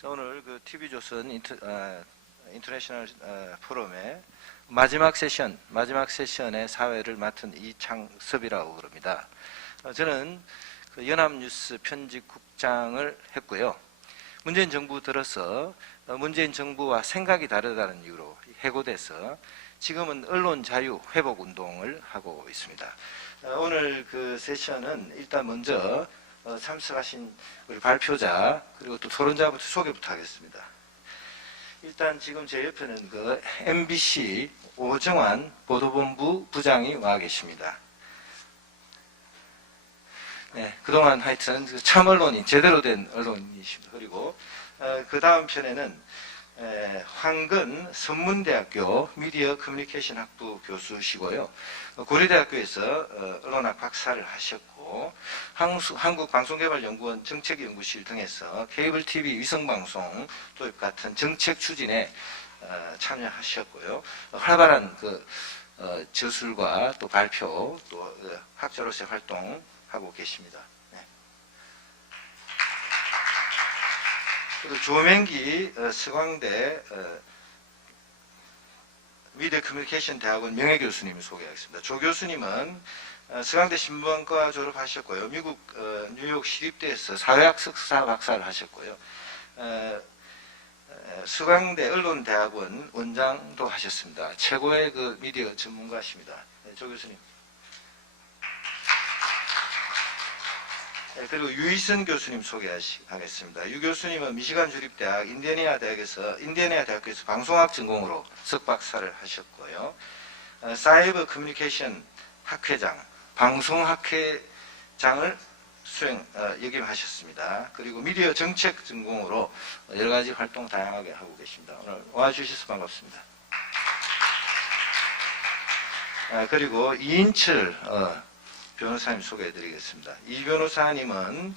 자, 오늘 그 TV조선 인터내셔널 포럼의 마지막 세션의 사회를 맡은 이창섭이라고 그럽니다. 저는 그 연합뉴스 편집국장을 했고요. 문재인 정부 들어서 문재인 정부와 생각이 다르다는 이유로 해고돼서 지금은 언론 자유 회복 운동을 하고 있습니다. 오늘 그 세션은 일단 먼저 참석하신 우리 발표자 그리고 또 토론자부터 소개부터 하겠습니다. 일단 지금 제 옆에는 그 MBC 오정환 보도본부 부장이 와 계십니다. 네, 그동안 하여튼 참 언론인, 제대로 된 언론인이십니다. 그리고 그 다음 편에는 황근 선문대학교 미디어 커뮤니케이션 학부 교수시고요. 고려대학교에서 언론학 박사를 하셨고 한국방송개발연구원 정책연구실 등에서 케이블 TV 위성방송 도입 같은 정책 추진에 참여하셨고요. 활발한 그 저술과 또 발표 또 학자로서의 활동하고 계십니다. 그리고 조명기 서강대 미디어 커뮤니케이션 대학원 명예교수님을 소개하겠습니다. 조 교수님은 서강대 신문과 졸업하셨고요. 미국 뉴욕 시립대에서 사회학 석사 박사를 하셨고요. 서강대 언론대학원 원장도 하셨습니다. 최고의 그 미디어 전문가십니다. 조 교수님. 그리고 유희선 교수님 소개하겠습니다. 유 교수님은 미시간 주립대학 인디애나 대학교에서 방송학 전공으로 석박사를 하셨고요. 사이버 커뮤니케이션 학회장, 방송학회장을 역임하셨습니다. 그리고 미디어 정책 전공으로 여러 가지 활동 다양하게 하고 계십니다. 오늘 와주셔서 반갑습니다. 그리고 이인철 변호사님 소개해드리겠습니다. 이 변호사님은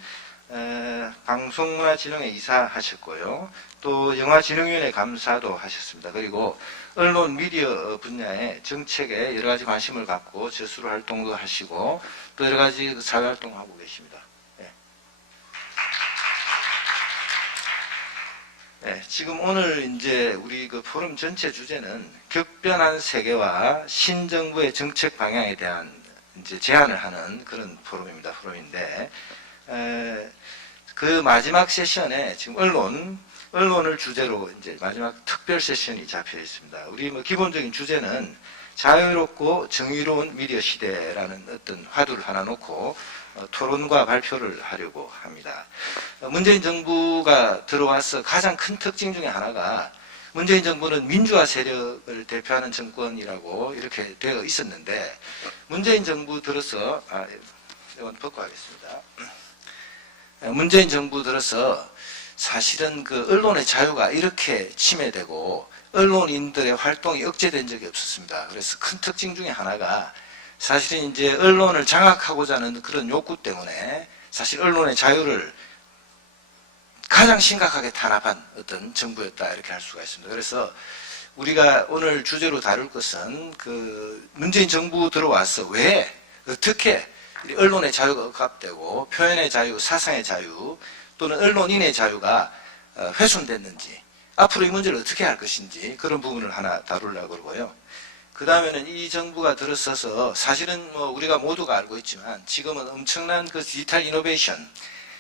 방송문화진흥회 이사하셨고요. 또 영화진흥위원회 감사도 하셨습니다. 그리고 언론 미디어 분야의 정책에 여러 가지 관심을 갖고 저술 활동도 하시고 또 여러 가지 사회 활동을 하고 계십니다. 네, 지금 오늘 이제 우리 그 포럼 전체 주제는 격변한 세계와 신정부의 정책 방향에 대한 이제 제안을 하는 그런 포럼인데, 그 마지막 세션에 지금 언론을 주제로 이제 마지막 특별 세션이 잡혀 있습니다. 우리 뭐 기본적인 주제는 자유롭고 정의로운 미디어 시대라는 어떤 화두를 하나 놓고 토론과 발표를 하려고 합니다. 문재인 정부가 들어와서 가장 큰 특징 중에 하나가 문재인 정부는 민주화 세력을 대표하는 정권이라고 이렇게 되어 있었는데 문재인 정부 들어서 이건 벗고 하겠습니다. 문재인 정부 들어서 사실은 그 언론의 자유가 이렇게 침해되고 언론인들의 활동이 억제된 적이 없었습니다. 그래서 큰 특징 중에 하나가 사실은 이제 언론을 장악하고자 하는 그런 욕구 때문에 사실 언론의 자유를 가장 심각하게 탄압한 어떤 정부였다 이렇게 할 수가 있습니다. 그래서 우리가 오늘 주제로 다룰 것은 그 문재인 정부 들어와서 왜 어떻게 언론의 자유가 억압되고 표현의 자유, 사상의 자유 또는 언론인의 자유가 훼손됐는지 앞으로 이 문제를 어떻게 할 것인지 그런 부분을 하나 다루려고 그러고요. 그 다음에는 이 정부가 들어서서 사실은 뭐 우리가 모두가 알고 있지만 지금은 엄청난 그 디지털 이노베이션,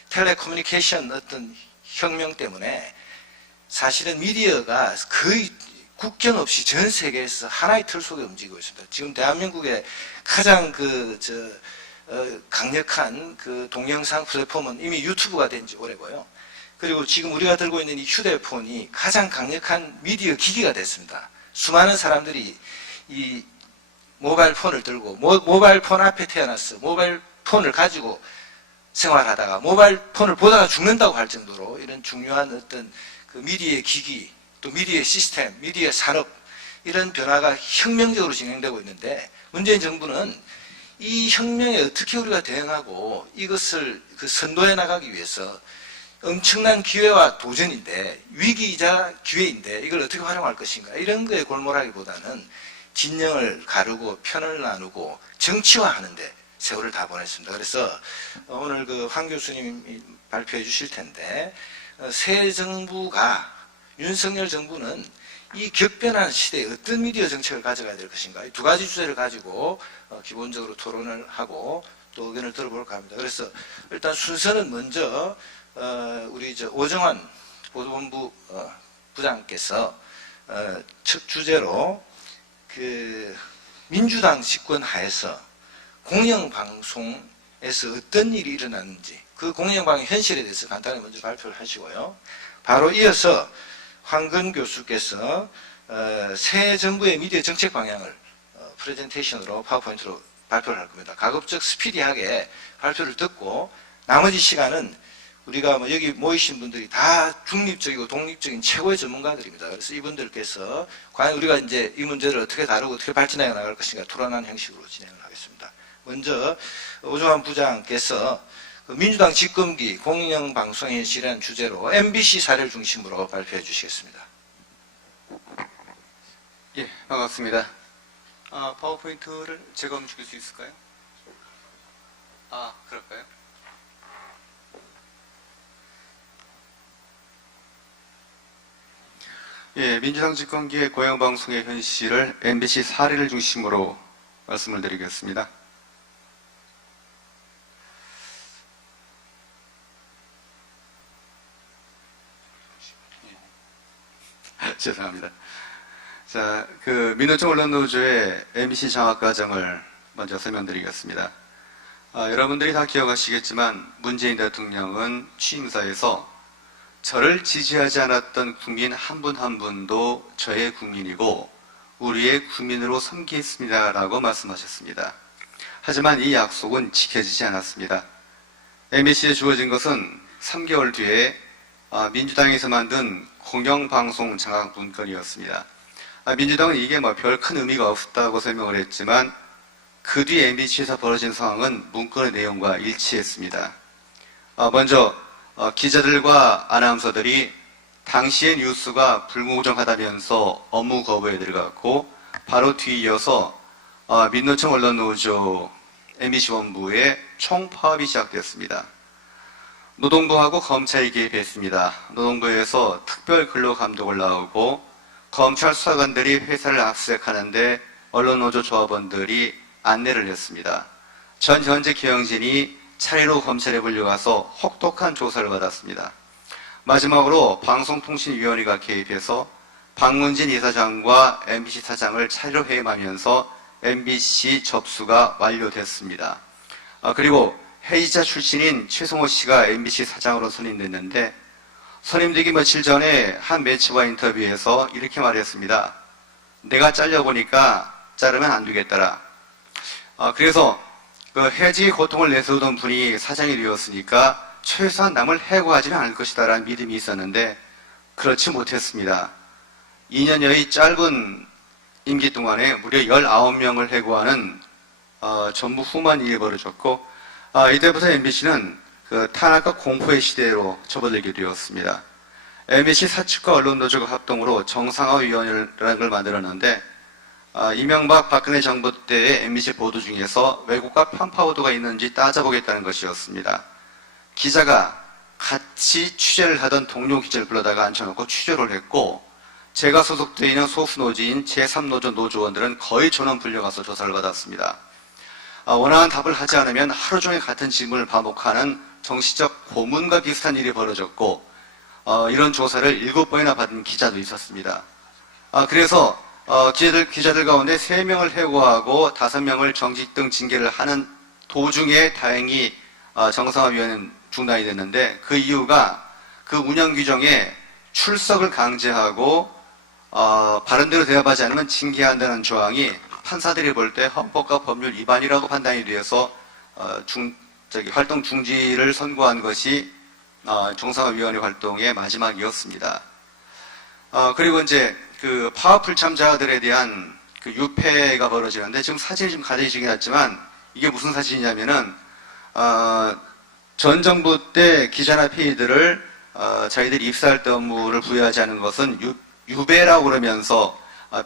텔레커뮤니케이션 어떤 혁명 때문에 사실은 미디어가 거의 국경 없이 전 세계에서 하나의 틀 속에 움직이고 있습니다. 지금 대한민국의 가장 강력한 그 동영상 플랫폼은 이미 유튜브가 된 지 오래고요. 그리고 지금 우리가 들고 있는 이 휴대폰이 가장 강력한 미디어 기기가 됐습니다. 수많은 사람들이 이 모바일 폰을 들고 모바일 폰 앞에 태어났어. 모바일 폰을 가지고 생활하다가 모바일 폰을 보다가 죽는다고 할 정도로 이런 중요한 어떤 그 미디어의 기기 또 미디어의 시스템, 미디어 산업 이런 변화가 혁명적으로 진행되고 있는데 문재인 정부는 이 혁명에 어떻게 우리가 대응하고 이것을 그 선도해 나가기 위해서 엄청난 기회와 도전인데 위기이자 기회인데 이걸 어떻게 활용할 것인가 이런 거에 골몰하기보다는 진영을 가르고 편을 나누고 정치화하는데 세월을 다 보냈습니다. 그래서 오늘 그 황 교수님이 발표해 주실 텐데 새 정부가, 윤석열 정부는 이 격변한 시대에 어떤 미디어 정책을 가져가야 될 것인가, 이 두 가지 주제를 가지고 기본적으로 토론을 하고 또 의견을 들어볼까 합니다. 그래서 일단 순서는 먼저 우리 오정환 보도본부 부장께서 첫 주제로 그 민주당 집권 하에서 공영방송에서 어떤 일이 일어났는지, 그 공영방송 현실에 대해서 간단히 먼저 발표를 하시고요. 바로 이어서 황근 교수께서 새 정부의 미디어 정책 방향을 프레젠테이션으로 파워포인트로 발표를 할 겁니다. 가급적 스피디하게 발표를 듣고 나머지 시간은 우리가 여기 모이신 분들이 다 중립적이고 독립적인 최고의 전문가들입니다. 그래서 이분들께서 과연 우리가 이제 이 문제를 어떻게 다루고 어떻게 발전해 나갈 것인가 토론하는 형식으로 진행을 하겠습니다. 먼저 오정환 부장께서 민주당 집권기 공영방송의 현실이라는 주제로 MBC 사례를 중심으로 발표해 주시겠습니다. 예, 반갑습니다. 파워포인트를 제가 움직일 수 있을까요? 그럴까요? 예, 민주당 집권기의 공영방송의 현실을 MBC 사례를 중심으로 말씀을 드리겠습니다. 죄송합니다. 자, 민노총 언론노조의 MBC 장악 과정을 먼저 설명드리겠습니다. 여러분들이 다 기억하시겠지만 문재인 대통령은 취임사에서 저를 지지하지 않았던 국민 한 분 한 분도 저의 국민이고 우리의 국민으로 섬기겠습니다라고 말씀하셨습니다. 하지만 이 약속은 지켜지지 않았습니다. MBC에 주어진 것은 3개월 뒤에 민주당에서 만든 공영방송 장악 문건이었습니다. 민주당은 이게 별 큰 의미가 없다고 설명을 했지만 그 뒤 MBC에서 벌어진 상황은 문건의 내용과 일치했습니다. 먼저 기자들과 아나운서들이 당시의 뉴스가 불공정하다면서 업무 거부에 들어갔고 바로 뒤이어서 민노총 언론노조 MBC 본부의 총파업이 시작됐습니다. 노동부하고 검찰이 개입했습니다. 노동부에서 특별 근로감독을 나오고 검찰 수사관들이 회사를 압수수색하는데 언론노조 조합원들이 안내를 했습니다. 전 현재 경영진이 차례로 검찰에 불려가서 혹독한 조사를 받았습니다. 마지막으로 방송통신위원회가 개입해서 박문진 이사장과 MBC 사장을 차례로 해임하면서 MBC 접수가 완료됐습니다. 그리고 해이자 출신인 최성호 씨가 MBC 사장으로 선임됐는데 선임되기 며칠 전에 한 매체와 인터뷰에서 이렇게 말했습니다. 내가 잘려보니까 자르면 안 되겠더라. 그래서 해직의 고통을 내세우던 분이 사장이 되었으니까 최소한 남을 해고하지는 않을 것이다 라는 믿음이 있었는데 그렇지 못했습니다. 2년여의 짧은 임기 동안에 무려 19명을 해고하는 전부 hum한 일이 벌어졌고 이때부터 MBC는 탄압과 공포의 시대로 접어들게 되었습니다. MBC 사측과 언론노조가 합동으로 정상화위원회라는 걸 만들었는데 이명박 박근혜 정부 때의 MBC 보도 중에서 왜곡과 편파 보도가 있는지 따져보겠다는 것이었습니다. 기자가 같이 취재를 하던 동료 기자를 불러다가 앉혀놓고 취재를 했고 제가 소속되어 있는 소수노지인 제3노조 노조원들은 거의 전원 불려가서 조사를 받았습니다. 원하는 답을 하지 않으면 하루 종일 같은 질문을 반복하는 정치적 고문과 비슷한 일이 벌어졌고 이런 조사를 7번이나 받은 기자도 있었습니다. 그래서 기자들 가운데 3명을 해고하고 5명을 정직 등 징계를 하는 도중에 다행히 정상화위원회는 중단이 됐는데 그 이유가 그 운영 규정에 출석을 강제하고 바른대로 대답하지 않으면 징계한다는 조항이 판사들이 볼 때 헌법과 법률 위반이라고 판단이 되어서 활동 중지를 선고한 것이 정상화위원회 활동의 마지막이었습니다. 그리고 이제 파업풀 참자들에 대한 유폐가 벌어지는데 지금 사진이 좀 가려지긴 했지만 이게 무슨 사진이냐면은 전 정부 때 기자나 피의들을 자기들이 입사할 때 업무를 부여하지 않은 것은 유배라고 그러면서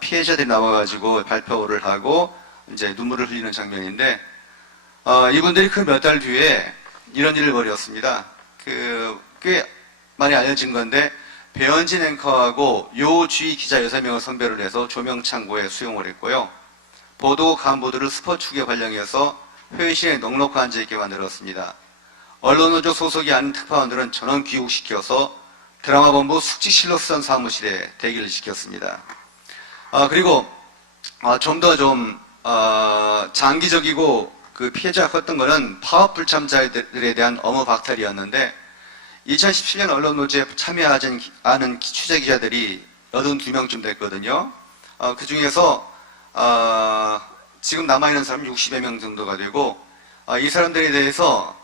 피해자들이 나와가지고 발표를 하고 이제 눈물을 흘리는 장면인데 이분들이 그 몇 달 뒤에 이런 일을 벌였습니다. 꽤 많이 알려진 건데 배현진 앵커하고 요주희 기자 6명을 선별을 해서 조명 창고에 수용을 했고요. 보도 간부들을 스포츠국에 발령해서 회의실에 넉넉히 앉아있게 만들었습니다. 언론노조 소속이 아닌 특파원들은 전원 귀국시켜서 드라마본부 숙직실로 쓰던 사무실에 대기를 시켰습니다. 그리고 좀 더 장기적이고 그 피해자가 컸던 것은 파업 불참자들에 대한 업무 박탈이었는데 2017년 언론노조에 참여하지 않은 취재 기자들이 82명쯤 됐거든요. 그 중에서 지금 남아있는 사람 60여 명 정도가 되고 이 사람들에 대해서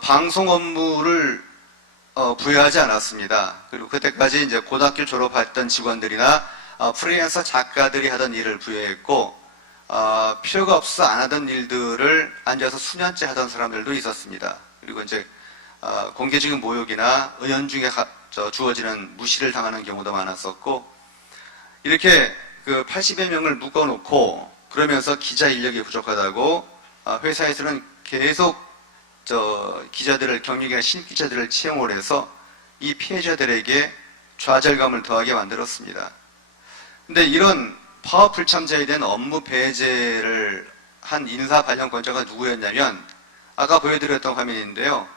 방송 업무를 부여하지 않았습니다. 그리고 그때까지 이제 고등학교 졸업했던 직원들이나 프리랜서 작가들이 하던 일을 부여했고 필요가 없어 안 하던 일들을 앉아서 수년째 하던 사람들도 있었습니다. 그리고 이제 공개적인 모욕이나 은연중에 주어지는 무시를 당하는 경우도 많았었고 이렇게 그 80여 명을 묶어놓고 그러면서 기자 인력이 부족하다고 회사에서는 계속 기자들을 경력이나 신입 기자들을 채용을 해서 이 피해자들에게 좌절감을 더하게 만들었습니다. 근데 이런 파업 불참자에 대한 업무 배제를 한 인사 발령권자가 누구였냐면 아까 보여드렸던 화면인데요.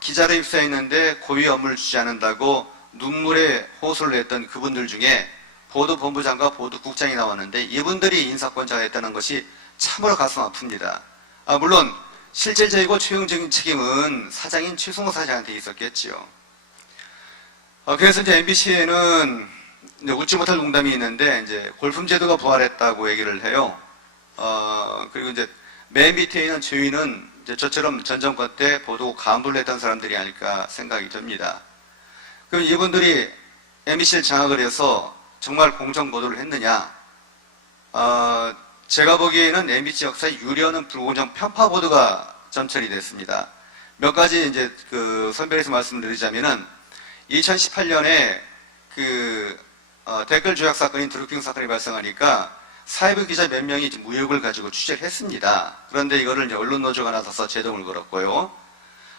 기자로 입사했는데 고위 업무를 주지 않는다고 눈물에 호소를 했던 그분들 중에 보도본부장과 보도국장이 나왔는데 이분들이 인사권자가 됐다는 것이 참으로 가슴 아픕니다. 물론 실질적이고 최종적인 책임은 사장인 최승호 사장한테 있었겠지요. 그래서 이제 MBC에는 웃지 못할 농담이 있는데 이제 골품제도가 부활했다고 얘기를 해요. 그리고 이제 맨 밑에 있는 주인은 이제 저처럼 전 정권 때 보도 간부를 했던 사람들이 아닐까 생각이 듭니다. 그럼 이분들이 MBC를 장악을 해서 정말 공정 보도를 했느냐? 제가 보기에는 MBC 역사에 유례없는 불공정 편파 보도가 점철이 됐습니다. 몇 가지 이제 그 선별해서 말씀드리자면은 2018년에 댓글 조작 사건인 드루킹 사건이 발생하니까 사회부 기자 몇 명이 무역을 가지고 취재를 했습니다. 그런데 이거를 이제 언론노조가 나서서 제동을 걸었고요.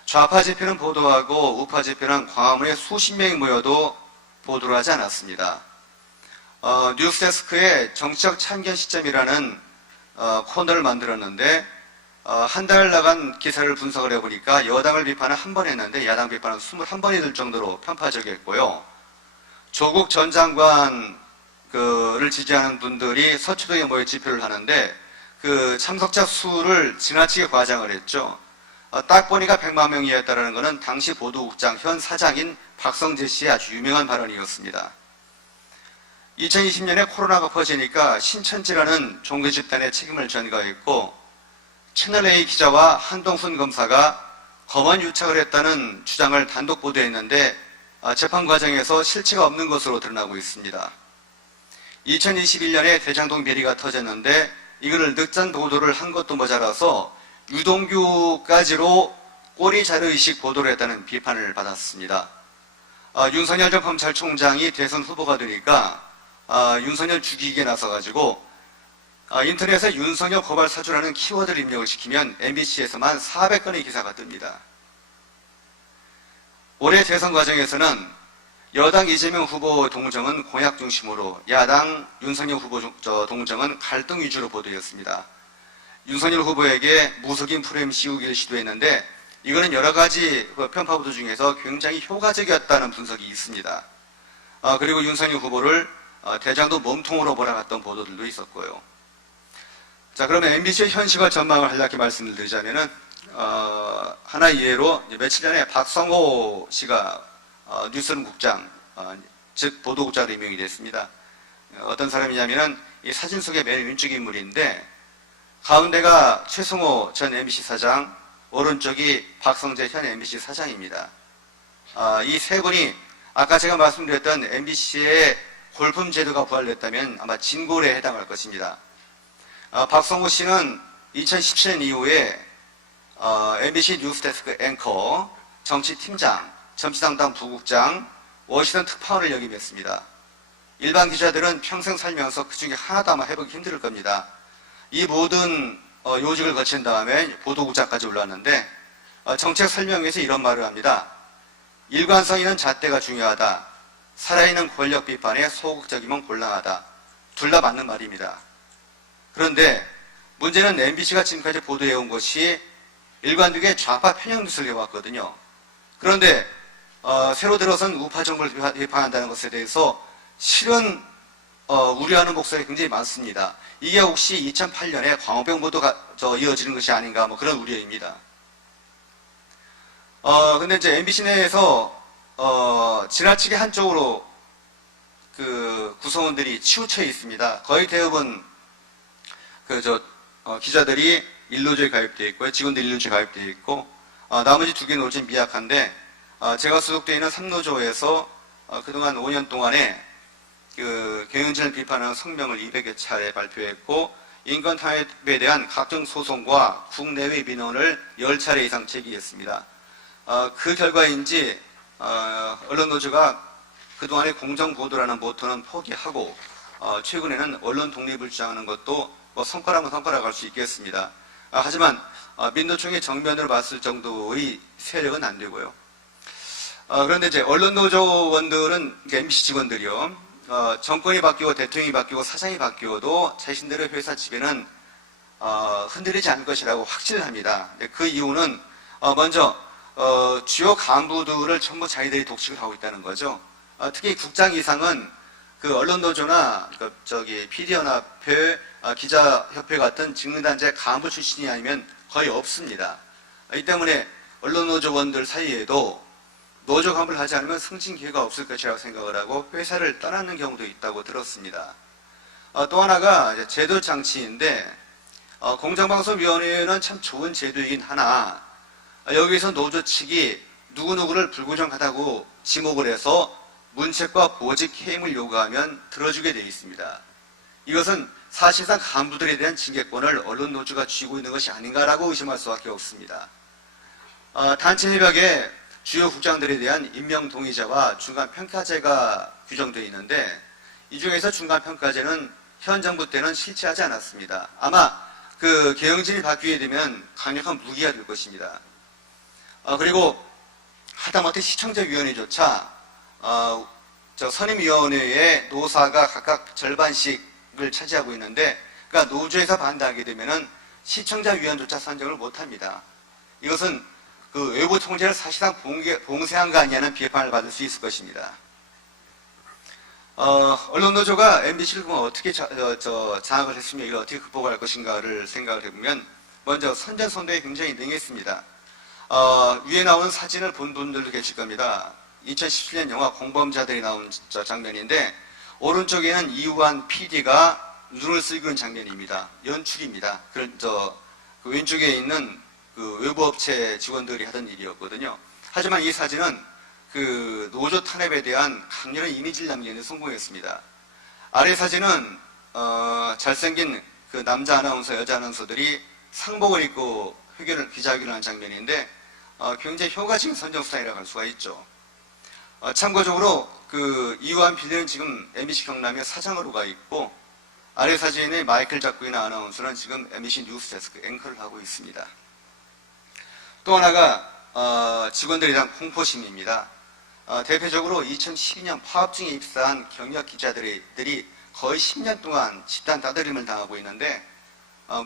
좌파 재편은 보도하고 우파 재편은 광화문에 수십 명이 모여도 보도를 하지 않았습니다. 뉴스데스크에 정치적 참견 시점이라는 코너를 만들었는데 한 달 나간 기사를 분석을 해보니까 여당을 비판은 한 번 했는데 야당 비판은 21번이 될 정도로 편파적이었고요. 조국 전 장관을 지지하는 분들이 서초동에 모여 집회를 하는데 그 참석자 수를 지나치게 과장을 했죠. 딱 보니까 100만 명이었다는 것은 당시 보도국장 현 사장인 박성재 씨의 아주 유명한 발언이었습니다. 2020년에 코로나가 퍼지니까 신천지라는 종교 집단의 책임을 전가했고 채널A 기자와 한동훈 검사가 검언 유착을 했다는 주장을 단독 보도했는데 재판 과정에서 실체가 없는 것으로 드러나고 있습니다. 2021년에 대장동 비리가 터졌는데 이거를 늑장 보도를 한 것도 모자라서 유동규까지로 꼬리 자르의식 보도를 했다는 비판을 받았습니다. 윤석열 전 검찰총장이 대선 후보가 되니까 윤석열 죽이기에 나서가지고 인터넷에 윤석열 고발 사주라는 키워드를 입력을 시키면 MBC에서만 400건의 기사가 뜹니다. 올해 대선 과정에서는 여당 이재명 후보 동정은 공약 중심으로 야당 윤석열 후보 동정은 갈등 위주로 보도했습니다. 윤석열 후보에게 무속인 프레임 씌우기를 시도했는데 이거는 여러 가지 편파 보도 중에서 굉장히 효과적이었다는 분석이 있습니다. 그리고 윤석열 후보를 대장동 몸통으로 몰아갔던 보도들도 있었고요. 자, 그러면 MBC의 현실과 전망을 간략히 말씀을 드리자면은 하나의 예로 며칠 전에 박성호 씨가 뉴스룸 국장, 즉 보도국장으로 임명이 됐습니다. 어떤 사람이냐면은 이 사진 속의 맨 왼쪽 인물인데 가운데가 최승호 전 MBC 사장, 오른쪽이 박성재 현 MBC 사장입니다. 이 세 분이 아까 제가 말씀드렸던 MBC의 골품 제도가 부활됐다면 아마 진골에 해당할 것입니다. 박성호 씨는 2017년 이후에 MBC 뉴스데스크 앵커, 정치팀장, 정치당당 부국장, 워싱턴 특파원을 역임했습니다. 일반 기자들은 평생 살면서 그 중에 하나도 아마 해보기 힘들 겁니다. 이 모든 요직을 거친 다음에 보도국장까지 올라왔는데 정책 설명에서 이런 말을 합니다. 일관성 있는 잣대가 중요하다. 살아있는 권력 비판에 소극적이면 곤란하다. 둘 다 맞는 말입니다. 그런데 문제는 MBC가 지금까지 보도해온 것이 일관되게 좌파 편향 뉴스를 해왔거든요. 그런데 새로 들어선 우파 정부를 비판한다는 것에 대해서 실은 우려하는 목소리가 굉장히 많습니다. 이게 혹시 2008년에 광우병 보도가 이어지는 것이 아닌가 뭐 그런 우려입니다. 근데 이제 MBC 내에서 지나치게 한쪽으로 그 구성원들이 치우쳐 있습니다. 거의 대부분 기자들이 일노조에 가입되어 있고요. 직원들이 일노조에 가입되어 있고 나머지 두 개는 좀 미약한데 제가 소속되어 있는 3노조에서 그동안 5년 동안에 그 경영진을 비판하는 성명을 200여 차례 발표했고 인권 타협에 대한 각종 소송과 국내외 민원을 10차례 이상 제기했습니다. 그 결과인지 언론노조가 그동안의 공정보도라는 모토는 포기하고 최근에는 언론 독립을 주장하는 것도 뭐 성과라면 성과라고 할 수 있겠습니다. 하지만 민노총의 정면으로 봤을 정도의 세력은 안 되고요. 그런데 이제 언론노조원들은 MBC 직원들이요. 정권이 바뀌고 대통령이 바뀌고 사장이 바뀌어도 자신들의 회사 지배는 흔들리지 않을 것이라고 확신을 합니다. 그 이유는 먼저 주요 간부들을 전부 자기들이 독식을 하고 있다는 거죠. 특히 국장 이상은 그 언론노조나 PD연합회, 기자협회 같은 직능단체 간부 출신이 아니면 거의 없습니다. 이 때문에 언론노조원들 사이에도 노조 간부를 하지 않으면 승진 기회가 없을 것이라고 생각을 하고 회사를 떠나는 경우도 있다고 들었습니다. 또 하나가 제도 장치인데 공정방송위원회는 참 좋은 제도이긴 하나 여기서 노조 측이 누구누구를 불구정하다고 지목을 해서 문책과 보직 해임을 요구하면 들어주게 되어 있습니다. 이것은 사실상 간부들에 대한 징계권을 언론노조가 쥐고 있는 것이 아닌가라고 의심할 수밖에 없습니다. 단체 협약에 주요 국장들에 대한 임명 동의자와 중간평가제가 규정되어 있는데 이 중에서 중간평가제는 현 정부 때는 실시하지 않았습니다. 아마 그 경영진이 바뀌게 되면 강력한 무기가 될 것입니다. 그리고 하다못해 시청자위원회조차 선임위원회에 노사가 각각 절반씩을 차지하고 있는데 그러니까 노조에서 반대하게 되면은 시청자위원조차 선정을 못합니다. 이것은 그 외부 통제를 사실상 봉쇄한 거 아니냐는 비판을 받을 수 있을 것입니다. 언론노조가 MBC를 어떻게 장악을 했으며 이걸 어떻게 극복할 것인가를 생각을 해보면 먼저 선전선도에 굉장히 능했습니다. 위에 나오는 사진을 본 분들도 계실 겁니다. 2017년 영화 공범자들이 나온 장면인데 오른쪽에는 이우한 PD가 눈을 쓸고 있는 장면입니다. 연출입니다. 그 왼쪽에 있는 그 외부업체 직원들이 하던 일이었거든요. 하지만 이 사진은 그 노조 탄압에 대한 강렬한 이미지를 남기는 데 성공했습니다. 아래 사진은 잘생긴 그 남자 아나운서, 여자 아나운서들이 상복을 입고 기자회견을 하는 장면인데 굉장히 효과적인 선정 수단이라고 할 수가 있죠. 참고적으로 그 이완 PD는 지금 MBC 경남의 사장으로 가 있고 아래 사진의 마이클 작구이나 아나운서는 지금 MBC 뉴스데스크 앵커를 하고 있습니다. 또 하나가 직원들에 대한 공포심입니다. 대표적으로 2012년 파업중에 입사한 경력 기자들이 거의 10년 동안 집단 따돌림을 당하고 있는데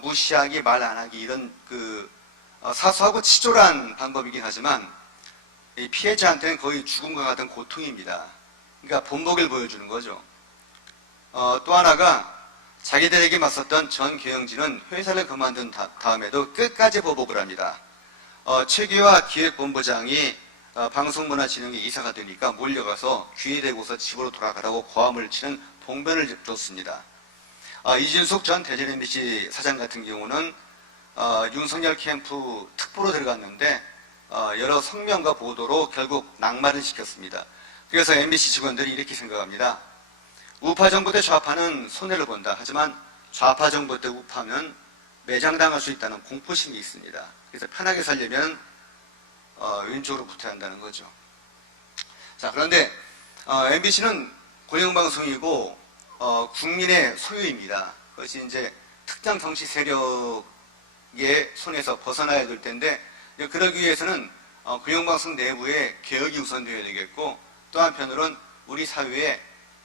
무시하기, 말 안 하기 이런 그 사소하고 치졸한 방법이긴 하지만 이 피해자한테는 거의 죽음과 같은 고통입니다. 그러니까 본보기를 보여주는 거죠. 또 하나가 자기들에게 맞섰던 전 경영진은 회사를 그만둔 다음에도 끝까지 보복을 합니다. 최기화 기획본부장이 방송문화진흥회 이사가 되니까 몰려가서 귀에 대고서 집으로 돌아가라고 고함을 치는 봉변을 줬습니다. 이진숙 전 대전 MBC 사장 같은 경우는 윤석열 캠프 특보로 들어갔는데 여러 성명과 보도로 결국 낙마를 시켰습니다. 그래서 MBC 직원들이 이렇게 생각합니다. 우파 정부 때 좌파는 손해를 본다. 하지만 좌파 정부 때 우파는 매장당할 수 있다는 공포심이 있습니다. 그래서 편하게 살려면 왼쪽으로 붙어야 한다는 거죠. 자, 그런데 MBC는 공영방송이고 국민의 소유입니다. 그것이 이제 특정 정치 세력의 손에서 벗어나야 될 텐데 그러기 위해서는 공영방송 내부의 개혁이 우선되어야 되겠고, 또 한편으로는 우리 사회의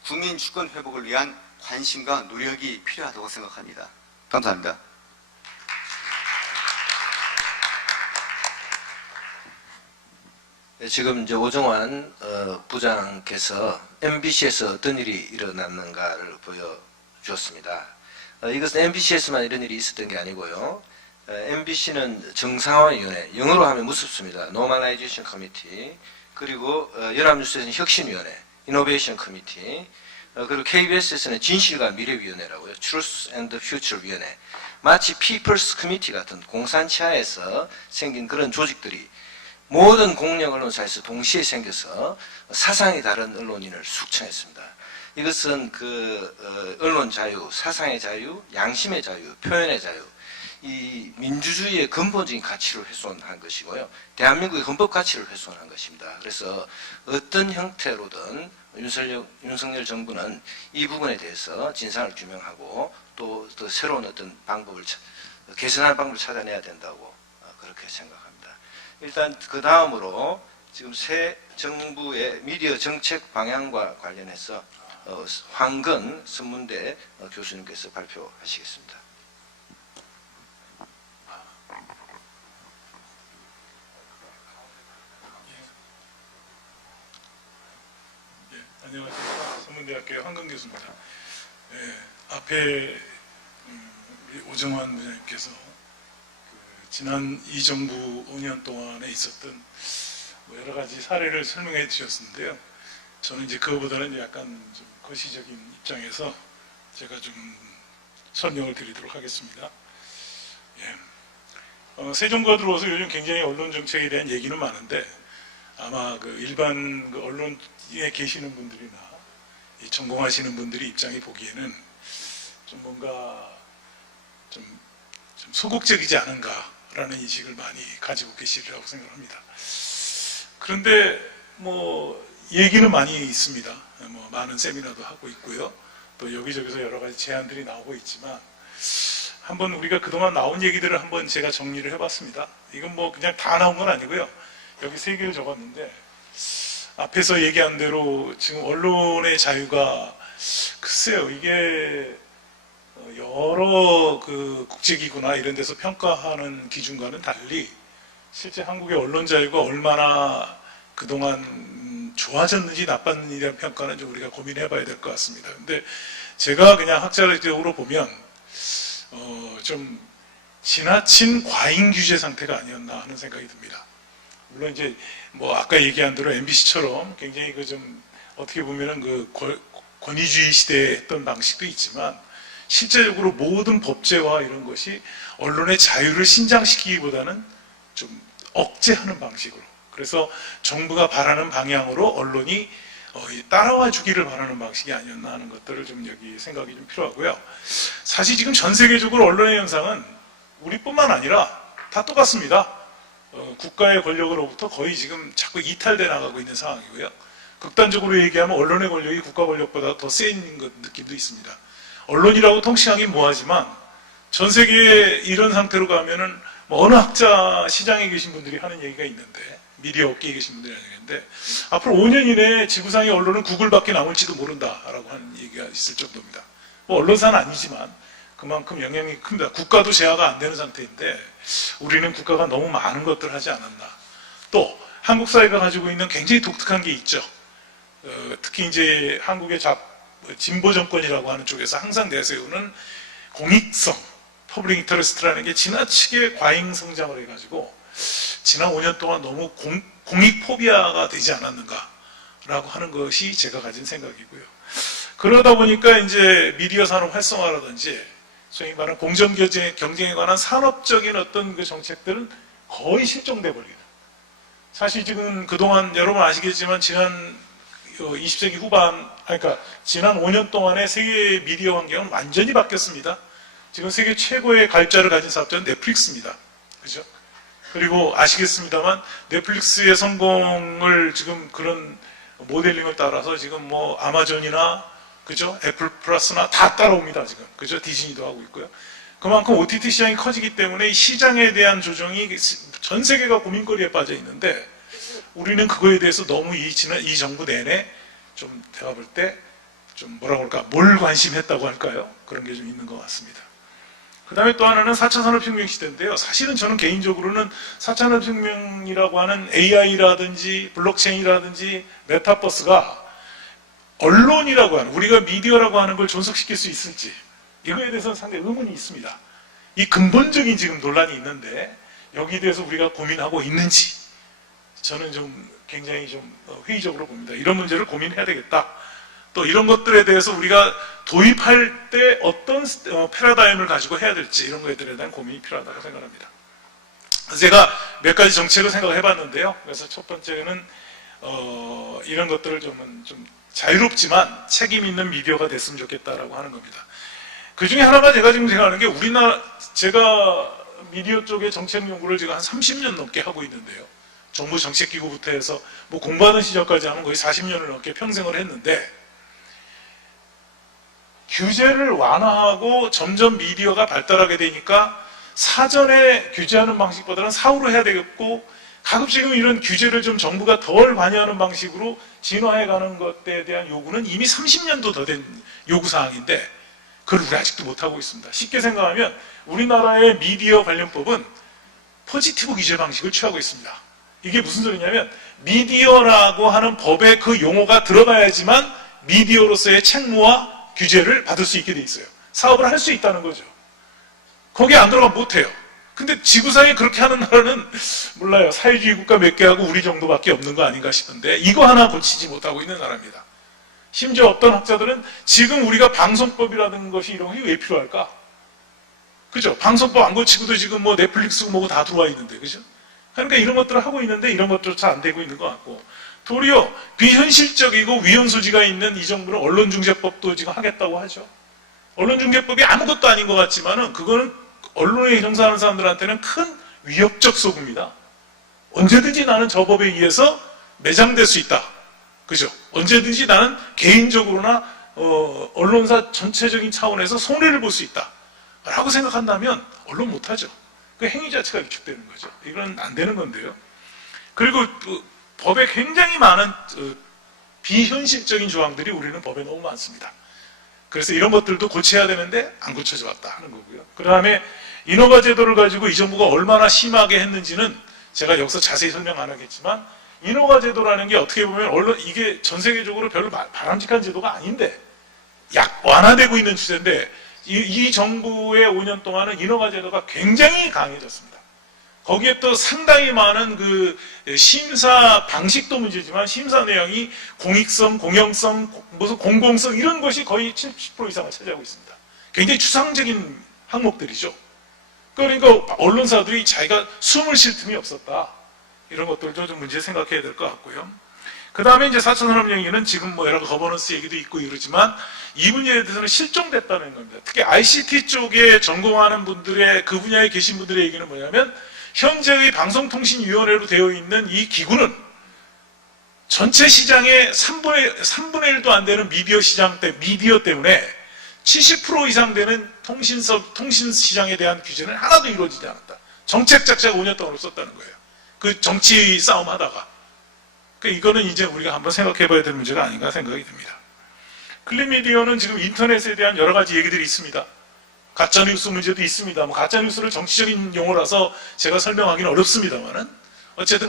국민 주권 회복을 위한 관심과 노력이 필요하다고 생각합니다. 감사합니다. 네, 지금 이제 오정환 부장께서 MBC에서 어떤 일이 일어났는가를 보여주었습니다. 이것은 MBC에서만 이런 일이 있었던 게 아니고요. MBC는 정상화위원회, 영어로 하면 무섭습니다. Normalization Committee, 그리고 연합뉴스에서는 혁신위원회, Innovation Committee, 그리고 KBS에서는 진실과 미래위원회라고요. Truth and Future 위원회. 마치 People's Committee 같은 공산치하에서 생긴 그런 조직들이 모든 공영 언론사에서 동시에 생겨서 사상이 다른 언론인을 숙청했습니다. 이것은 언론 자유, 사상의 자유, 양심의 자유, 표현의 자유, 이 민주주의의 근본적인 가치를 훼손한 것이고요. 대한민국의 헌법 가치를 훼손한 것입니다. 그래서 어떤 형태로든 윤석열 정부는 이 부분에 대해서 진상을 규명하고 또 새로운 어떤 방법을 개선할 방법을 찾아내야 된다고 그렇게 생각합니다. 일단 그 다음으로 지금 새 정부의 미디어 정책 방향과 관련해서 황근 선문대 교수님께서 발표하시겠습니다. 네, 안녕하십니까. 선문대학교 황근 교수입니다. 네, 앞에 우리 오정환 부장님께서 지난 이 정부 5년 동안에 있었던 여러 가지 사례를 설명해 주셨는데요. 저는 이제 그거보다는 약간 좀 거시적인 입장에서 제가 좀 설명을 드리도록 하겠습니다. 예. 새 정부가 들어와서 요즘 굉장히 언론 정책에 대한 얘기는 많은데 아마 일반 언론에 계시는 분들이나 전공하시는 분들이 입장이 보기에는 좀 뭔가 좀 소극적이지 않은가라는 인식을 많이 가지고 계시리라고 생각합니다. 그런데 얘기는 많이 있습니다. 많은 세미나도 하고 있고요. 또 여기저기서 여러 가지 제안들이 나오고 있지만 한번 우리가 그동안 나온 얘기들을 한번 제가 정리를 해봤습니다. 이건 그냥 다 나온 건 아니고요. 여기 3개를 적었는데 앞에서 얘기한 대로 지금 언론의 자유가 글쎄요, 이게 여러 국제기구나 이런 데서 평가하는 기준과는 달리 실제 한국의 언론 자유가 얼마나 그동안 좋아졌는지 나빴는지에 대한 평가는 좀 우리가 고민해 봐야 될 것 같습니다. 근데 제가 그냥 학자적으로 보면 좀 지나친 과잉 규제 상태가 아니었나 하는 생각이 듭니다. 물론 이제 아까 얘기한 대로 MBC처럼 굉장히 좀 어떻게 보면은 권위주의 시대에 했던 방식도 있지만 실제적으로 모든 법제화 이런 것이 언론의 자유를 신장시키기보다는 좀 억제하는 방식으로, 그래서 정부가 바라는 방향으로 언론이 따라와 주기를 바라는 방식이 아니었나 하는 것들을 좀 여기 생각이 좀 필요하고요. 사실 지금 전 세계적으로 언론의 현상은 우리뿐만 아니라 다 똑같습니다. 국가의 권력으로부터 거의 지금 자꾸 이탈돼 나가고 있는 상황이고요. 극단적으로 얘기하면 언론의 권력이 국가 권력보다 더 센 느낌도 있습니다. 언론이라고 통칭하긴 뭐하지만 전 세계에 이런 상태로 가면은 어느 학자 시장에 계신 분들이 하는 얘기가 있는데, 미디어 업계에 계신 분들이 하는 얘기인데, 앞으로 5년 이내에 지구상의 언론은 구글밖에 남을지도 모른다라고 하는 얘기가 있을 정도입니다. 언론사는 아니지만 그만큼 영향이 큽니다. 국가도 제어가 안 되는 상태인데 우리는 국가가 너무 많은 것들을 하지 않았나. 또 한국 사회가 가지고 있는 굉장히 독특한 게 있죠. 특히 이제 한국의 진보 정권이라고 하는 쪽에서 항상 내세우는 공익성, 퍼블릭 인터레스트라는 게 지나치게 과잉 성장을 해가지고 지난 5년 동안 너무 공익 포비아가 되지 않았는가라고 하는 것이 제가 가진 생각이고요. 그러다 보니까 이제 미디어 산업 활성화라든지 소위 말하는 공정 경쟁에 관한 산업적인 어떤 정책들은 거의 실종돼 버려요. 사실 지금 그동안 여러분 아시겠지만 지난 20세기 후반, 그러니까 지난 5년 동안의 세계 미디어 환경은 완전히 바뀌었습니다. 지금 세계 최고의 갈자를 가진 사업자는 넷플릭스입니다. 그죠? 그리고 아시겠습니다만 넷플릭스의 성공을 지금 그런 모델링을 따라서 지금 아마존이나 그죠? 애플 플러스나 다 따라옵니다. 지금 그죠? 디즈니도 하고 있고요. 그만큼 OTT 시장이 커지기 때문에 이 시장에 대한 조정이 전 세계가 고민거리에 빠져 있는데 우리는 그거에 대해서 너무 이 정부 내내 좀 제가 볼 때 좀 뭐라 그럴까 뭘 관심했다고 할까요? 그런 게 좀 있는 것 같습니다. 그 다음에 또 하나는 4차 산업혁명 시대인데요. 사실은 저는 개인적으로는 4차 산업혁명이라고 하는 AI라든지 블록체인이라든지 메타버스가 언론이라고 하는 우리가 미디어라고 하는 걸 존속시킬 수 있을지 이거에 대해서는 상당히 의문이 있습니다. 이 근본적인 지금 논란이 있는데 여기에 대해서 우리가 고민하고 있는지 저는 좀 굉장히 좀 회의적으로 봅니다. 이런 문제를 고민해야 되겠다. 또 이런 것들에 대해서 우리가 도입할 때 어떤 패러다임을 가지고 해야 될지 이런 것들에 대한 고민이 필요하다고 생각합니다. 제가 몇 가지 정책을 생각해 봤는데요. 그래서 첫 번째는 이런 것들을 좀 자유롭지만 책임 있는 미디어가 됐으면 좋겠다라고 하는 겁니다. 그 중에 하나가 제가 지금 생각하는 게 제가 미디어 쪽의 정책 연구를 제가 한 30년 넘게 하고 있는데요. 정부 정책기구부터 해서 뭐 공부하던 시절까지 하면 거의 40년을 넘게 평생을 했는데 규제를 완화하고 점점 미디어가 발달하게 되니까 사전에 규제하는 방식보다는 사후로 해야 되겠고 가급적이면 이런 규제를 좀 정부가 덜 관여하는 방식으로 진화해가는 것에 대한 요구는 이미 30년도 더 된 요구사항인데 그걸 우리 아직도 못하고 있습니다. 쉽게 생각하면 우리나라의 미디어 관련법은 포지티브 규제 방식을 취하고 있습니다. 이게 무슨 소리냐면 미디어라고 하는 법에 그 용어가 들어가야지만 미디어로서의 책무와 규제를 받을 수 있게 돼 있어요. 사업을 할 수 있다는 거죠. 거기에 안 들어가면 못해요. 근데 지구상에 그렇게 하는 나라는 몰라요. 사회주의 국가 몇 개하고 우리 정도밖에 없는 거 아닌가 싶은데 이거 하나 고치지 못하고 있는 나라입니다. 심지어 어떤 학자들은 지금 우리가 방송법이라는 것이 이런 게 왜 필요할까? 그죠? 방송법 안 고치고도 지금 뭐 넷플릭스 뭐고 다 들어와 있는데, 그죠? 그러니까 이런 것들을 하고 있는데 이런 것조차 안 되고 있는 것 같고 도리어 비현실적이고 위헌 소지가 있는 이 정부는 언론중재법도 지금 하겠다고 하죠. 언론중재법이 아무것도 아닌 것 같지만은 그거는 언론에 종사하는 사람들한테는 큰 위협적 소구입니다. 언제든지 나는 저 법에 의해서 매장될 수 있다. 그죠? 언제든지 나는 개인적으로나 언론사 전체적인 차원에서 손해를 볼 수 있다. 라고 생각한다면 언론 못하죠. 그 행위 자체가 위축되는 거죠. 이건 안 되는 건데요. 그리고 법에 굉장히 많은 비현실적인 조항들이 우리는 법에 너무 많습니다. 그래서 이런 것들도 고쳐야 되는데 안 고쳐져 왔다 하는 거고요. 그 다음에 인허가 제도를 가지고 이 정부가 얼마나 심하게 했는지는 제가 여기서 자세히 설명 안 하겠지만 인허가 제도라는 게 어떻게 보면 이게 전 세계적으로 별로 바람직한 제도가 아닌데 완화되고 있는 추세인데 이 정부의 5년 동안은 인허가 제도가 굉장히 강해졌습니다. 거기에 또 상당히 많은 그 심사 방식도 문제지만 심사 내용이 공익성, 공영성, 무슨 공공성 이런 것이 거의 70% 이상을 차지하고 있습니다. 굉장히 추상적인 항목들이죠. 그러니까 언론사들이 자기가 숨을 쉴 틈이 없었다. 이런 것들도 좀 문제 생각해야 될 것 같고요. 그 다음에 이제 4차 산업혁명 얘기는 지금 뭐 여러 거버넌스 얘기도 있고 이러지만 이 분야에 대해서는 실종됐다는 겁니다. 특히 ICT 쪽에 전공하는 분들의 그 분야에 계신 분들의 얘기는 뭐냐면 현재의 방송통신위원회로 되어 있는 이 기구는 전체 시장의 3분의 1도 안 되는 미디어 때문에 70% 이상 되는 통신 시장에 대한 규제는 하나도 이루어지지 않았다. 정책 자체가 5년 동안 없었다는 거예요. 그 정치 싸움 하다가. 그러니까 이거는 이제 우리가 한번 생각해 봐야 될 문제가 아닌가 생각이 듭니다. 클립미디어는 지금 인터넷에 대한 여러 가지 얘기들이 있습니다. 가짜뉴스 문제도 있습니다. 뭐 가짜뉴스를 정치적인 용어라서 제가 설명하기는 어렵습니다만은 어쨌든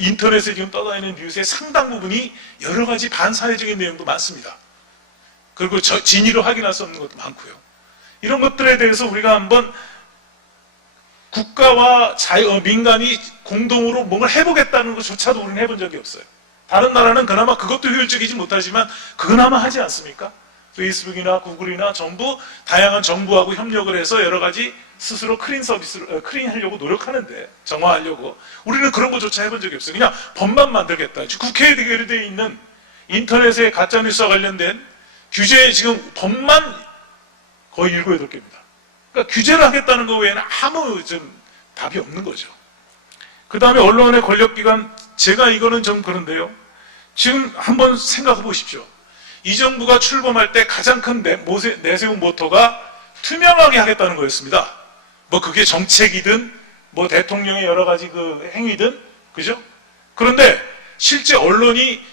인터넷에 지금 떠다니는 뉴스의 상당 부분이 여러 가지 반사회적인 내용도 많습니다. 그리고 진위로 확인할 수 없는 것도 많고요. 이런 것들에 대해서 우리가 한번 국가와 민간이 공동으로 뭔가 해보겠다는 것조차도 우리는 해본 적이 없어요. 다른 나라는 그나마 그것도 효율적이지 못하지만 그나마 하지 않습니까? 페이스북이나 구글이나 전부 다양한 정부하고 협력을 해서 여러 가지 스스로 클린 하려고 노력하는데 정화하려고 우리는 그런 것조차 해본 적이 없어요. 그냥 법만 만들겠다. 국회에 되어 있는 인터넷의 가짜뉴스와 관련된 규제 지금 법만 거의 7, 8개입니다. 그러니까 규제를 하겠다는 것 외에는 아무 답이 없는 거죠. 그 다음에 언론의 권력기관, 제가 이거는 좀 그런데요. 지금 한번 생각해 보십시오. 이 정부가 출범할 때 가장 큰 내세운 모토가 투명하게 하겠다는 거였습니다. 뭐 그게 정책이든 뭐 대통령의 여러 가지 그 행위든, 그죠? 그런데 실제 언론이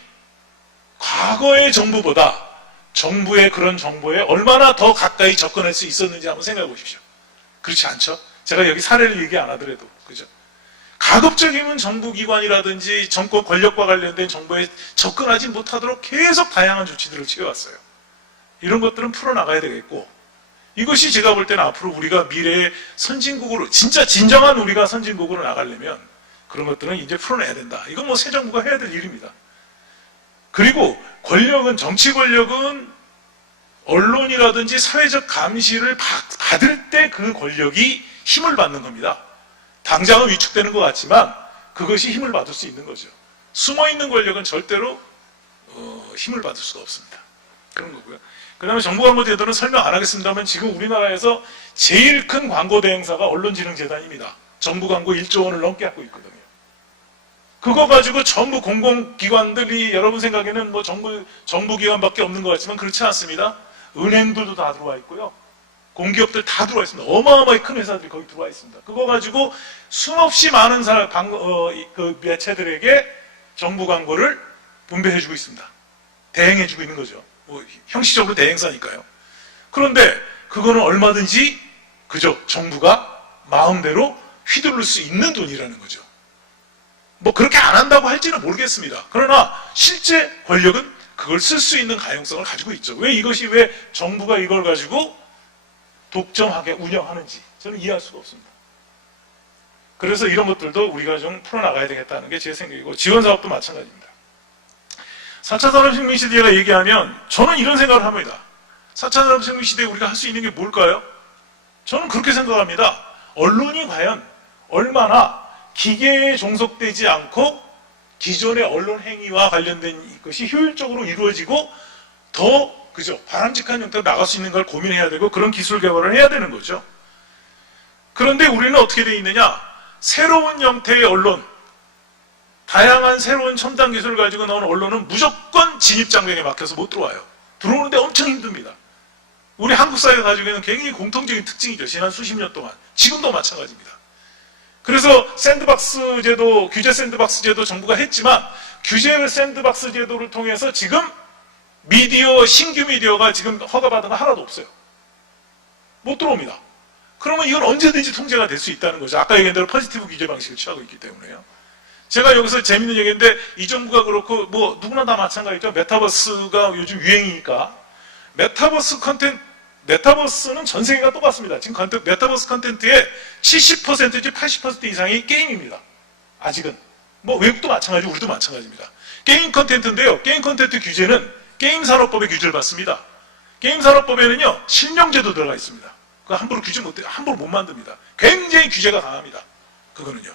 과거의 정부보다 정부의 그런 정보에 얼마나 더 가까이 접근할 수 있었는지 한번 생각해 보십시오. 그렇지 않죠? 제가 여기 사례를 얘기 안 하더라도, 그죠? 가급적이면 정부기관이라든지 정권 권력과 관련된 정보에 접근하지 못하도록 계속 다양한 조치들을 취해왔어요. 이런 것들은 풀어나가야 되겠고, 이것이 제가 볼 때는 앞으로 우리가 미래의 선진국으로, 진짜 진정한 우리가 선진국으로 나가려면 그런 것들은 이제 풀어내야 된다. 이건 뭐 새 정부가 해야 될 일입니다. 그리고 권력은, 정치 권력은 언론이라든지 사회적 감시를 받을 때 그 권력이 힘을 받는 겁니다. 당장은 위축되는 것 같지만 그것이 힘을 받을 수 있는 거죠. 숨어있는 권력은 절대로 힘을 받을 수가 없습니다. 그런 거고요. 그 다음에 정보광고제도는 설명 안 하겠습니다만 지금 우리나라에서 제일 큰 광고 대행사가 언론진흥재단입니다. 정부 광고 1조 원을 넘게 하고 있거든요. 그거 가지고 전부 공공기관들이 여러분 생각에는 뭐 정부기관밖에 없는 것 같지만 그렇지 않습니다. 은행들도 다 들어와 있고요. 공기업들 다 들어와 있습니다. 어마어마하게 큰 회사들이 거기 들어와 있습니다. 그거 가지고 수없이 많은 그 매체들에게 정부 광고를 분배해주고 있습니다. 대행해주고 있는 거죠. 뭐 형식적으로 대행사니까요. 그런데 그거는 얼마든지 그저 정부가 마음대로 휘두를 수 있는 돈이라는 거죠. 뭐 그렇게 안 한다고 할지는 모르겠습니다. 그러나 실제 권력은 그걸 쓸 수 있는 가용성을 가지고 있죠. 왜 정부가 이걸 가지고 독점하게 운영하는지 저는 이해할 수가 없습니다. 그래서 이런 것들도 우리가 좀 풀어나가야 되겠다는 게 제 생각이고, 지원사업도 마찬가지입니다. 4차 산업혁명 시대가 얘기하면 저는 이런 생각을 합니다. 4차 산업혁명 시대에 우리가 할 수 있는 게 뭘까요? 저는 그렇게 생각합니다. 언론이 과연 얼마나 기계에 종속되지 않고 기존의 언론 행위와 관련된 것이 효율적으로 이루어지고 더 그죠? 바람직한 형태로 나갈 수 있는 걸 고민해야 되고 그런 기술 개발을 해야 되는 거죠. 그런데 우리는 어떻게 되어 있느냐? 새로운 형태의 언론, 다양한 새로운 첨단 기술을 가지고 나온 언론은 무조건 진입장벽에 막혀서 못 들어와요. 들어오는데 엄청 힘듭니다. 우리 한국 사회가 가지고 있는 굉장히 공통적인 특징이죠. 지난 수십 년 동안. 지금도 마찬가지입니다. 그래서 샌드박스 제도, 규제 샌드박스 제도 정부가 했지만 규제 샌드박스 제도를 통해서 지금 신규 미디어가 지금 허가받은 거 하나도 없어요. 못 들어옵니다. 그러면 이건 언제든지 통제가 될 수 있다는 거죠. 아까 얘기한 대로 포지티브 규제 방식을 취하고 있기 때문에요. 제가 여기서 재밌는 얘기인데 이 정부가 그렇고 뭐 누구나 다 마찬가지죠. 메타버스가 요즘 유행이니까 메타버스는 전 세계가 똑같습니다. 지금 메타버스 컨텐츠의 70%지 80% 이상이 게임입니다. 아직은. 뭐 외국도 마찬가지고 우리도 마찬가지입니다. 게임 컨텐츠인데요. 게임 컨텐츠 규제는 게임산업법의 규제를 받습니다. 게임산업법에는요, 실명제도 들어가 있습니다. 그거 함부로 못 만듭니다. 굉장히 규제가 강합니다. 그거는요.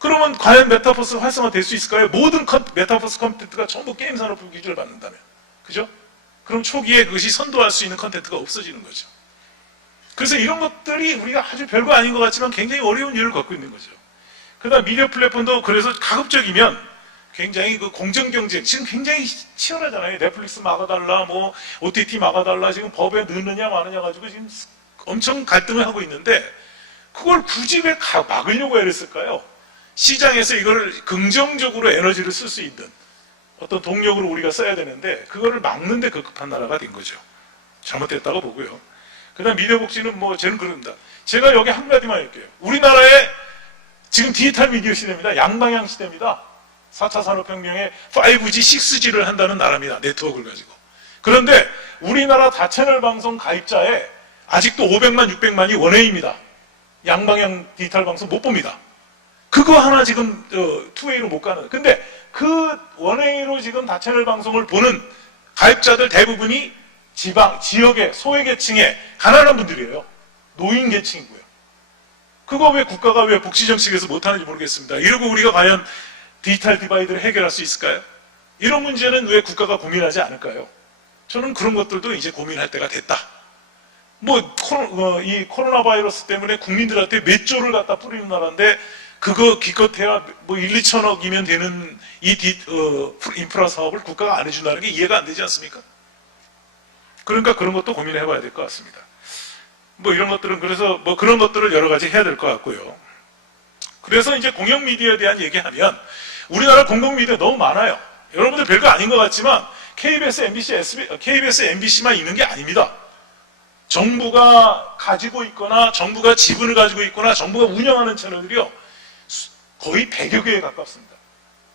그러면 과연 메타버스 활성화 될 수 있을까요? 모든 메타버스 컨텐츠가 전부 게임산업법 규제를 받는다면. 그죠? 그럼 초기에 그것이 선도할 수 있는 컨텐츠가 없어지는 거죠. 그래서 이런 것들이 우리가 아주 별거 아닌 것 같지만 굉장히 어려운 일을 갖고 있는 거죠. 그 다음 미디어 플랫폼도 그래서 가급적이면 굉장히 그 공정 경쟁, 지금 굉장히 치열하잖아요. 넷플릭스 막아달라, 뭐, OTT 막아달라, 지금 법에 넣느냐 마느냐 가지고 지금 엄청 갈등을 하고 있는데, 그걸 굳이 왜 막으려고 애를 쓸까요? 시장에서 이걸 긍정적으로 에너지를 쓸 수 있는 어떤 동력으로 우리가 써야 되는데, 그거를 막는데 급급한 나라가 된 거죠. 잘못됐다고 보고요. 그 다음 미디어 복지는 뭐, 저는 그럽니다. 제가 여기 한마디만 할게요. 우리나라의 지금 디지털 미디어 시대입니다. 양방향 시대입니다. 4차 산업혁명에 5G, 6G를 한다는 나라입니다. 네트워크를 가지고. 그런데 우리나라 다채널 방송 가입자의 아직도 500만, 600만이 원웨이입니다. 양방향 디지털 방송 못 봅니다. 그거 하나 지금 투웨이로 못 가는. 근데 그 원웨이로 지금 다채널 방송을 보는 가입자들 대부분이 지역의 소외계층의 가난한 분들이에요. 노인 계층이고요. 그거 왜 국가가 왜 복지정책에서 못하는지 모르겠습니다. 이러고 우리가 과연 디지털 디바이드를 해결할 수 있을까요? 이런 문제는 왜 국가가 고민하지 않을까요? 저는 그런 것들도 이제 고민할 때가 됐다. 이 코로나 바이러스 때문에 국민들한테 몇 조를 갖다 뿌리는 나라인데 그거 기껏해야 뭐 1, 2천억이면 되는 이 인프라 사업을 국가가 안 해준다는 게 이해가 안 되지 않습니까? 그러니까 그런 것도 고민해 봐야 될 것 같습니다. 뭐 이런 것들은 그래서 뭐 그런 것들을 여러 가지 해야 될 것 같고요. 그래서 이제 공영 미디어에 대한 얘기하면 우리나라 공공 미디어 너무 많아요. 여러분들 별거 아닌 것 같지만 KBS, MBC만 있는 게 아닙니다. 정부가 가지고 있거나 정부가 지분을 가지고 있거나 정부가 운영하는 채널들이요 거의 100여 개에 가깝습니다.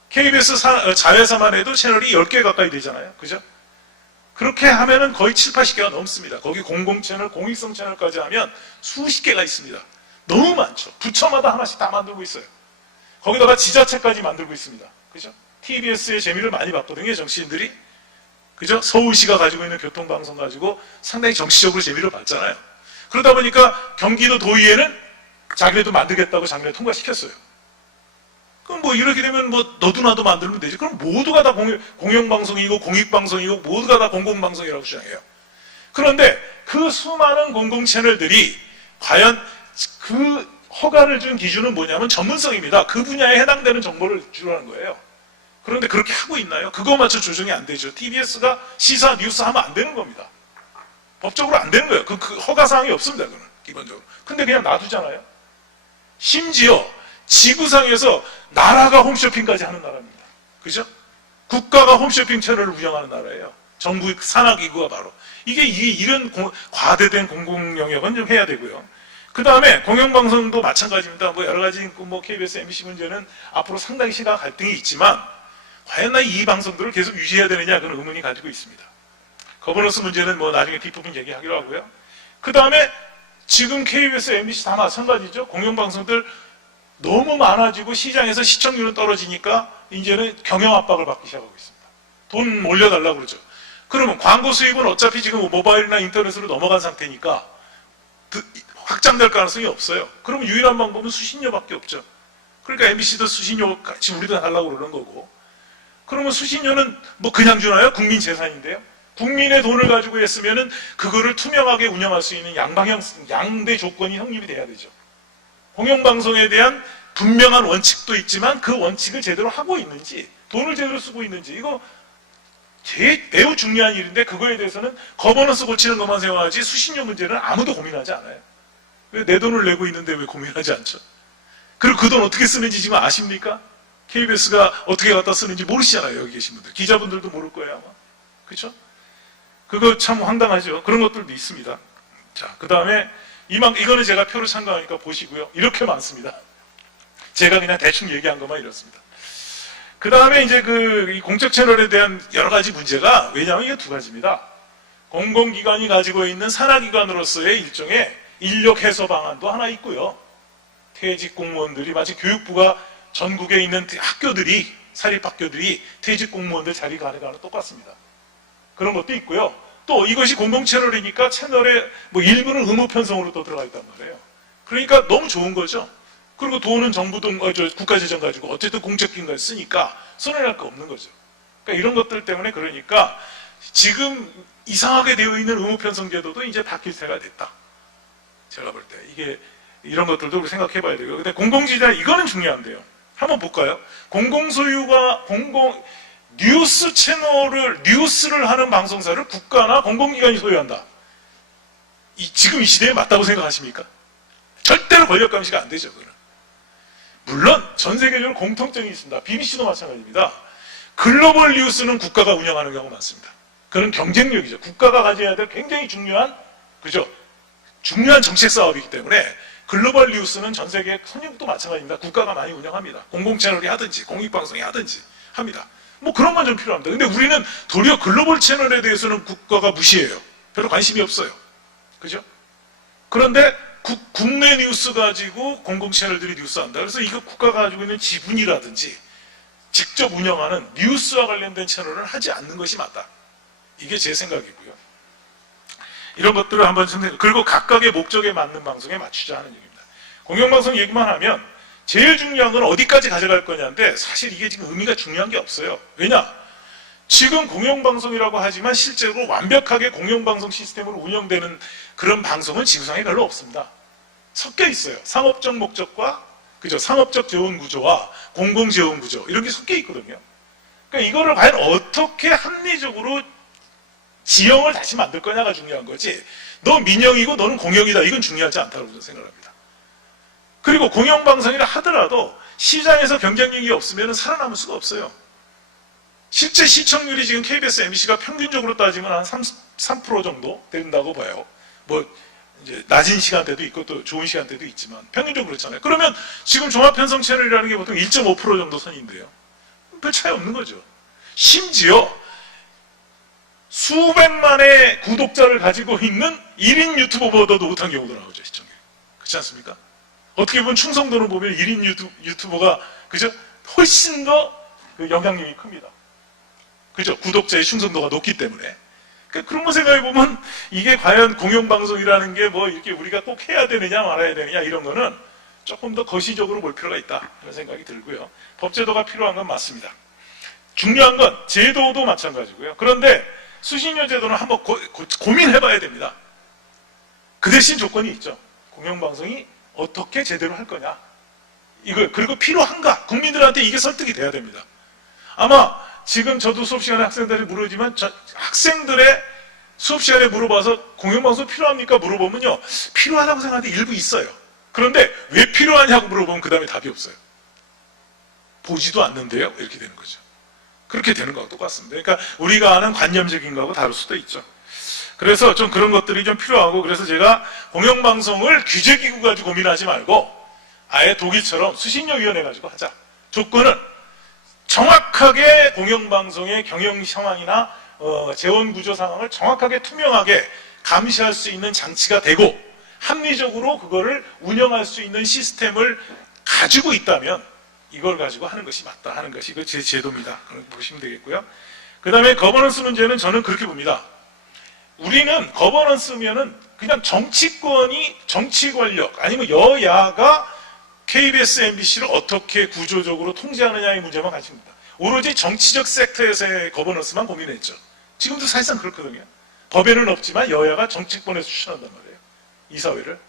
KBS 자회사만 해도 채널이 10개 가까이 되잖아요. 그죠? 그렇게 하면은 거의 7, 80개가 넘습니다. 거기 공공 채널, 공익성 채널까지 하면 수십 개가 있습니다. 너무 많죠. 부처마다 하나씩 다 만들고 있어요. 거기다가 지자체까지 만들고 있습니다. 그죠? TBS의 재미를 많이 봤거든요, 정치인들이. 그죠? 서울시가 가지고 있는 교통방송 가지고 상당히 정치적으로 재미를 봤잖아요. 그러다 보니까 경기도 도의회는 자기네도 만들겠다고 작년에 통과시켰어요. 그럼 뭐 이렇게 되면 뭐 너도 나도 만들면 되지. 그럼 모두가 다 공영방송이고 공익방송이고 모두가 다 공공방송이라고 주장해요. 그런데 그 수많은 공공 채널들이 과연 그 허가를 준 기준은 뭐냐면 전문성입니다. 그 분야에 해당되는 정보를 주라는 거예요. 그런데 그렇게 하고 있나요? 그거 맞춰 조정이 안 되죠. TBS가 시사 뉴스 하면 안 되는 겁니다. 법적으로 안 되는 거예요. 그 허가사항이 없습니다. 그건 기본적으로. 근데 그냥 놔두잖아요. 심지어 지구상에서 나라가 홈쇼핑까지 하는 나라입니다. 그죠? 국가가 홈쇼핑 채널을 운영하는 나라예요. 정부 산하기구가 바로. 이런 과대된 공공 영역은 좀 해야 되고요. 그 다음에 공영방송도 마찬가지입니다. 뭐 여러 가지 뭐 KBS, MBC 문제는 앞으로 상당히 시각 갈등이 있지만 과연 이 방송들을 계속 유지해야 되느냐 그런 의문이 가지고 있습니다. 거버넌스 문제는 뭐 나중에 뒷부분 얘기하기로 하고요. 그 다음에 지금 KBS, MBC 다 마찬가지죠. 공영방송들 너무 많아지고 시장에서 시청률은 떨어지니까 이제는 경영 압박을 받기 시작하고 있습니다. 돈 올려달라고 그러죠. 그러면 광고 수입은 어차피 지금 모바일이나 인터넷으로 넘어간 상태니까 확장될 가능성이 없어요. 그러면 유일한 방법은 수신료밖에 없죠. 그러니까 MBC도 수신료 같이 우리도 달라고 그러는 거고. 그러면 수신료는 뭐 그냥 주나요? 국민 재산인데요. 국민의 돈을 가지고 했으면은 그거를 투명하게 운영할 수 있는 양대 조건이 성립이 돼야 되죠. 공영방송에 대한 분명한 원칙도 있지만 그 원칙을 제대로 하고 있는지, 돈을 제대로 쓰고 있는지, 이거 매우 중요한 일인데 그거에 대해서는 거버넌스 고치는 것만 생각하지 수신료 문제는 아무도 고민하지 않아요. 왜 내 돈을 내고 있는데 왜 고민하지 않죠? 그리고 그 돈 어떻게 쓰는지 지금 아십니까? KBS가 어떻게 갖다 쓰는지 모르시잖아요. 여기 계신 분들. 기자분들도 모를 거예요 아마. 그렇죠? 그거 참 황당하죠. 그런 것들도 있습니다. 자, 그 다음에 이거는 제가 표를 참가하니까 보시고요. 이렇게 많습니다. 제가 그냥 대충 얘기한 것만 이렇습니다. 그 다음에 이제 이 공적 채널에 대한 여러 가지 문제가, 왜냐하면 이게 두 가지입니다. 공공기관이 가지고 있는 산하기관으로서의 일종의 인력 해소 방안도 하나 있고요. 퇴직 공무원들이 마치 교육부가 전국에 있는 학교들이, 사립학교들이 퇴직 공무원들 자리 가져가는 똑같습니다. 그런 것도 있고요. 또 이것이 공공채널이니까 채널의 뭐 일부는 의무 편성으로 또 들어가 있단 말이에요. 그러니까 너무 좋은 거죠. 그리고 돈은 정부 돈, 국가재정 가지고 어쨌든 공적기관 쓰니까 손해날 거 없는 거죠. 그러니까 이런 것들 때문에 그러니까 지금 이상하게 되어 있는 의무 편성 제도도 이제 바뀔 때가 됐다. 제가 볼 때 이게 이런 것들도 우리 생각해 봐야 되고요. 근데 공공지대 이거는 중요한데요. 한번 볼까요? 공공소유가 뉴스를 하는 방송사를 국가나 공공기관이 소유한다. 지금 이 시대에 맞다고 생각하십니까? 절대로 권력 감시가 안 되죠. 그거는. 물론 전 세계적으로 공통점이 있습니다. BBC도 마찬가지입니다. 글로벌 뉴스는 국가가 운영하는 경우가 많습니다. 그건 경쟁력이죠. 국가가 가져야 될 굉장히 중요한, 그죠? 중요한 정책 사업이기 때문에 글로벌 뉴스는 전 세계 선진국도 마찬가지입니다. 국가가 많이 운영합니다. 공공채널이 하든지 공익방송이 하든지 합니다. 뭐 그런 건 좀 필요합니다. 근데 우리는 도리어 글로벌 채널에 대해서는 국가가 무시해요. 별로 관심이 없어요. 그죠? 그런데 국내 뉴스 가지고 공공 채널들이 뉴스한다. 그래서 이거 국가가 가지고 있는 지분이라든지 직접 운영하는 뉴스와 관련된 채널을 하지 않는 것이 맞다. 이게 제 생각이고요. 이런 것들을 한번 그리고 각각의 목적에 맞는 방송에 맞추자 하는 얘기입니다. 공영방송 얘기만 하면 제일 중요한 건 어디까지 가져갈 거냐인데 사실 이게 지금 의미가 중요한 게 없어요. 왜냐? 지금 공영방송이라고 하지만 실제로 완벽하게 공영방송 시스템으로 운영되는 그런 방송은 지구상에 별로 없습니다. 섞여 있어요. 상업적 목적과, 그죠? 상업적 재원 구조와 공공 재원 구조 이런 게 섞여 있거든요. 그러니까 이거를 과연 어떻게 합리적으로 지형을 다시 만들 거냐가 중요한 거지. 너 민영이고 너는 공영이다. 이건 중요하지 않다고 저는 생각합니다. 그리고 공영방송이라 하더라도 시장에서 경쟁력이 없으면 살아남을 수가 없어요. 실제 시청률이 지금 KBS, MBC가 평균적으로 따지면 한 3% 정도 된다고 봐요. 뭐 이제 낮은 시간대도 있고 또 좋은 시간대도 있지만 평균적으로 그렇잖아요. 그러면 지금 종합편성 채널이라는 게 보통 1.5% 정도 선인데요. 별 차이 없는 거죠. 심지어 수백만의 구독자를 가지고 있는 1인 유튜버보다도 못한 경우도 나오죠. 시청률. 그렇지 않습니까? 어떻게 보면 충성도로 보면 1인 유튜버가 그죠? 훨씬 더 그 영향력이 큽니다. 그죠? 구독자의 충성도가 높기 때문에. 그런 거 생각해보면 이게 과연 공영방송이라는 게 뭐 이렇게 우리가 꼭 해야 되느냐 말아야 되느냐 이런 거는 조금 더 거시적으로 볼 필요가 있다. 그런 생각이 들고요. 법제도가 필요한 건 맞습니다. 중요한 건 제도도 마찬가지고요. 그런데 수신료 제도는 한번 고민해봐야 됩니다. 그 대신 조건이 있죠. 공영방송이 어떻게 제대로 할 거냐. 이거 그리고 필요한가. 국민들한테 이게 설득이 돼야 됩니다. 아마 지금 저도 수업 시간에 학생들이 물어보지만 학생들의 수업 시간에 물어봐서 공영방송 필요합니까? 물어보면요. 필요하다고 생각하는데 일부 있어요. 그런데 왜 필요하냐고 물어보면 그 다음에 답이 없어요. 보지도 않는데요. 이렇게 되는 거죠. 그렇게 되는 거하고 똑같습니다. 그러니까 우리가 아는 관념적인 거하고 다를 수도 있죠. 그래서 좀 그런 것들이 좀 필요하고 그래서 제가 공영방송을 규제기구 가지고 고민하지 말고 아예 독일처럼 수신료위원회 가지고 하자. 조건은 정확하게 공영방송의 경영 상황이나 재원구조 상황을 정확하게 투명하게 감시할 수 있는 장치가 되고 합리적으로 그거를 운영할 수 있는 시스템을 가지고 있다면 이걸 가지고 하는 것이 맞다 하는 것이 그 제 제도입니다. 그렇게 보시면 되겠고요. 그 다음에 거버넌스 문제는 저는 그렇게 봅니다. 우리는 거버넌스면은 그냥 정치권이 정치 권력 아니면 여야가 KBS, MBC를 어떻게 구조적으로 통제하느냐의 문제만 가집니다. 오로지 정치적 섹터에서의 거버넌스만 고민했죠. 지금도 사실상 그렇거든요. 법에는 없지만 여야가 정치권에서 추천한단 말이에요. 이사회를.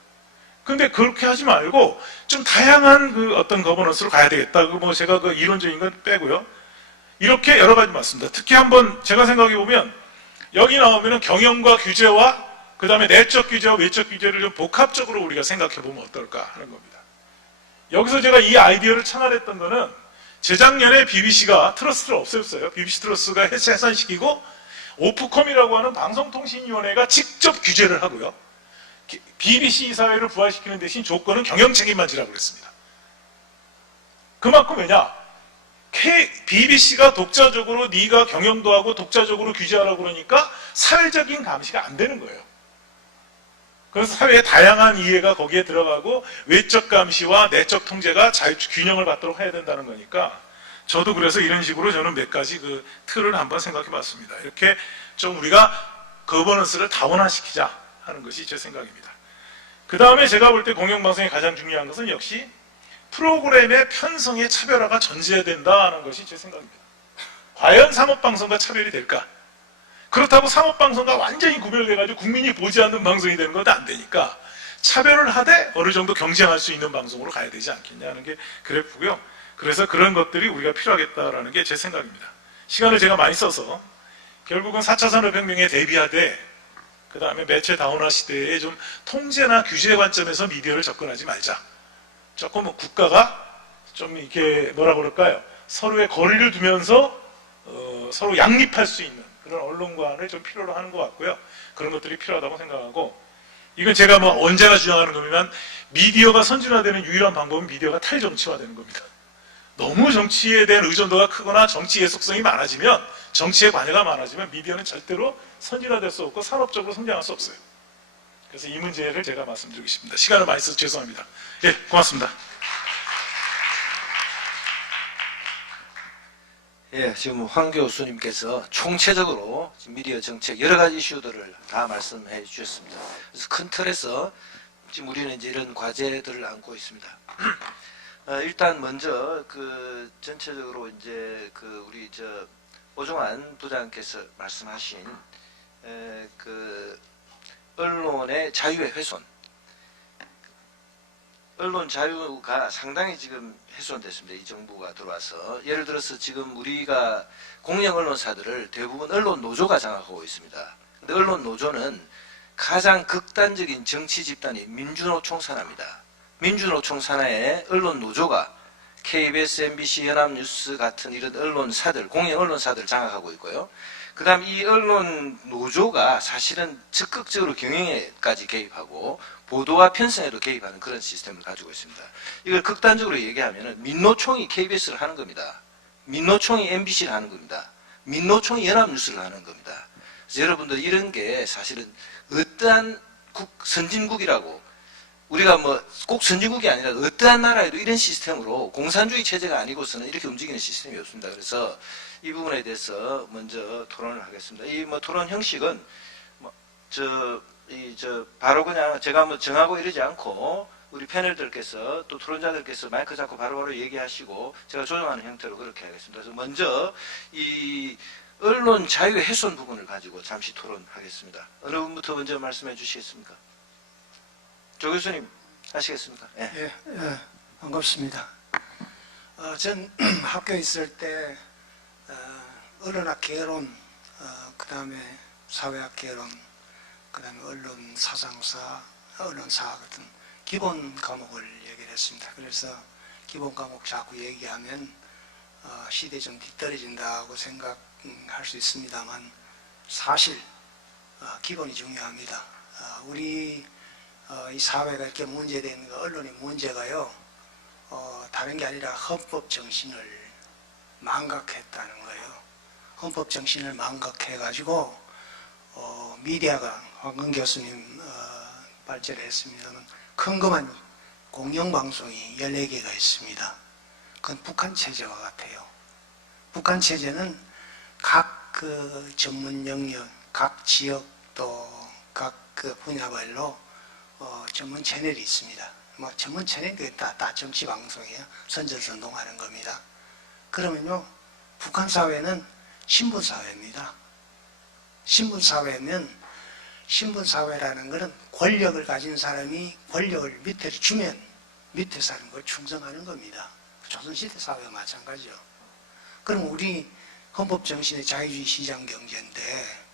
근데 그렇게 하지 말고 좀 다양한 그 어떤 거버넌스로 가야 되겠다. 뭐 제가 그 이론적인 건 빼고요. 이렇게 여러 가지 맞습니다. 특히 한번 제가 생각해 보면 여기 나오면은 경영과 규제와 그 다음에 내적 규제와 외적 규제를 좀 복합적으로 우리가 생각해 보면 어떨까 하는 겁니다. 여기서 제가 이 아이디어를 창안했던 거는 재작년에 BBC가 트러스트를 없앴어요. BBC 트러스가 해산시키고 오프컴이라고 하는 방송통신위원회가 직접 규제를 하고요. BBC 이사회를 부활시키는 대신 조건은 경영 책임만 지라고 그랬습니다. 그만큼 왜냐? BBC가 독자적으로 네가 경영도 하고 독자적으로 규제하라고 그러니까 사회적인 감시가 안 되는 거예요. 그래서 사회의 다양한 이해가 거기에 들어가고 외적 감시와 내적 통제가 균형을 갖도록 해야 된다는 거니까 저도 그래서 이런 식으로 저는 몇 가지 그 틀을 한번 생각해 봤습니다. 이렇게 좀 우리가 거버넌스를 다원화시키자 하는 것이 제 생각입니다. 그 다음에 제가 볼 때 공영방송이 가장 중요한 것은 역시 프로그램의 편성의 차별화가 전제해야 된다는 것이 제 생각입니다. 과연 상업방송과 차별이 될까? 그렇다고 상업방송과 완전히 구별돼가지고 국민이 보지 않는 방송이 되는 것도 안 되니까 차별을 하되 어느 정도 경쟁할 수 있는 방송으로 가야 되지 않겠냐는 게 그래프고요. 그래서 그런 것들이 우리가 필요하겠다라는 게 제 생각입니다. 시간을 제가 많이 써서 결국은 4차 산업혁명에 대비하되 그 다음에 매체 다원화 시대에 좀 통제나 규제 관점에서 미디어를 접근하지 말자. 조금 국가가 좀 이렇게 뭐라 그럴까요? 서로의 거리를 두면서 서로 양립할 수 있는 그런 언론관을 좀 필요로 하는 것 같고요. 그런 것들이 필요하다고 생각하고 이건 제가 뭐 언제나 주장하는 겁니다만 미디어가 선진화되는 유일한 방법은 미디어가 탈정치화되는 겁니다. 너무 정치에 대한 의존도가 크거나 정치 예속성이 많아지면 정치의 관여가 많아지면 미디어는 절대로 선진화될 수 없고 산업적으로 성장할 수 없어요. 그래서 이 문제를 제가 말씀드리고 싶습니다. 시간을 많이 써서 죄송합니다. 예, 고맙습니다. 예, 지금 황 교수님께서 총체적으로 미디어 정책 여러 가지 이슈들을 다 말씀해 주셨습니다. 그래서 큰 틀에서 지금 우리는 이제 이런 과제들을 안고 있습니다. 일단 먼저 그 전체적으로 이제 그 우리 오종환 부장께서 말씀하신 그 언론의 자유의 훼손, 언론 자유가 상당히 지금 훼손됐습니다. 이 정부가 들어와서. 예를 들어서 지금 우리가 공영 언론사들을 대부분 언론 노조가 장악하고 있습니다. 근데 언론 노조는 가장 극단적인 정치 집단이 민주노총 산하입니다. 민주노총 산하에 언론 노조가 KBS, MBC, 연합뉴스 같은 이런 언론사들, 공영 언론사들을 장악하고 있고요. 그 다음 이 언론 노조가 사실은 적극적으로 경영에까지 개입하고 보도와 편성에도 개입하는 그런 시스템을 가지고 있습니다. 이걸 극단적으로 얘기하면 민노총이 KBS를 하는 겁니다. 민노총이 MBC를 하는 겁니다. 민노총이 연합뉴스를 하는 겁니다. 그래서 여러분들 이런 게 사실은 어떠한 선진국이라고 우리가 뭐 꼭 선진국이 아니라 어떠한 나라에도 이런 시스템으로 공산주의 체제가 아니고서는 이렇게 움직이는 시스템이 없습니다. 그래서 이 부분에 대해서 먼저 토론을 하겠습니다. 이 뭐 토론 형식은 바로 그냥 제가 뭐 정하고 이러지 않고 우리 패널들께서 또 토론자들께서 마이크 잡고 바로바로 얘기하시고 제가 조정하는 형태로 그렇게 하겠습니다. 그래서 먼저 이 언론 자유 훼손 부분을 가지고 잠시 토론하겠습니다. 어느 분부터 먼저 말씀해 주시겠습니까? 조 교수님 하시겠습니까? 예. 예, 반갑습니다. 전 학교에 있을 때 언론학 개론, 그 다음에 사회학 개론, 그 다음에 언론 사상사, 언론사 같은 기본 과목을 얘기를 했습니다. 그래서 기본 과목 자꾸 얘기하면 시대에 좀 뒤떨어진다고 생각할 수 있습니다만 사실 기본이 중요합니다. 우리 이 사회가 이렇게 문제된 언론의 문제가요, 다른 게 아니라 헌법 정신을 망각했다는 거예요. 헌법 정신을 망각해가지고 미디어가 황금 교수님 발제를 했습니다만 큰거만 공영방송이 14개가 있습니다. 그건 북한 체제와 같아요. 북한 체제는 각 그 전문 영역, 각 지역 또 각 그 분야별로 전문 채널이 있습니다. 뭐 전문 채널이 다 정치 방송이에요. 선전선동하는 겁니다. 그러면요, 북한 사회는 신분 사회입니다. 신분 사회면 신분 사회라는 것은 권력을 가진 사람이 권력을 밑에 주면 밑에 사람과 충성하는 겁니다. 조선시대 사회와 마찬가지죠. 그럼 우리 헌법 정신의 자유주의 시장 경제인데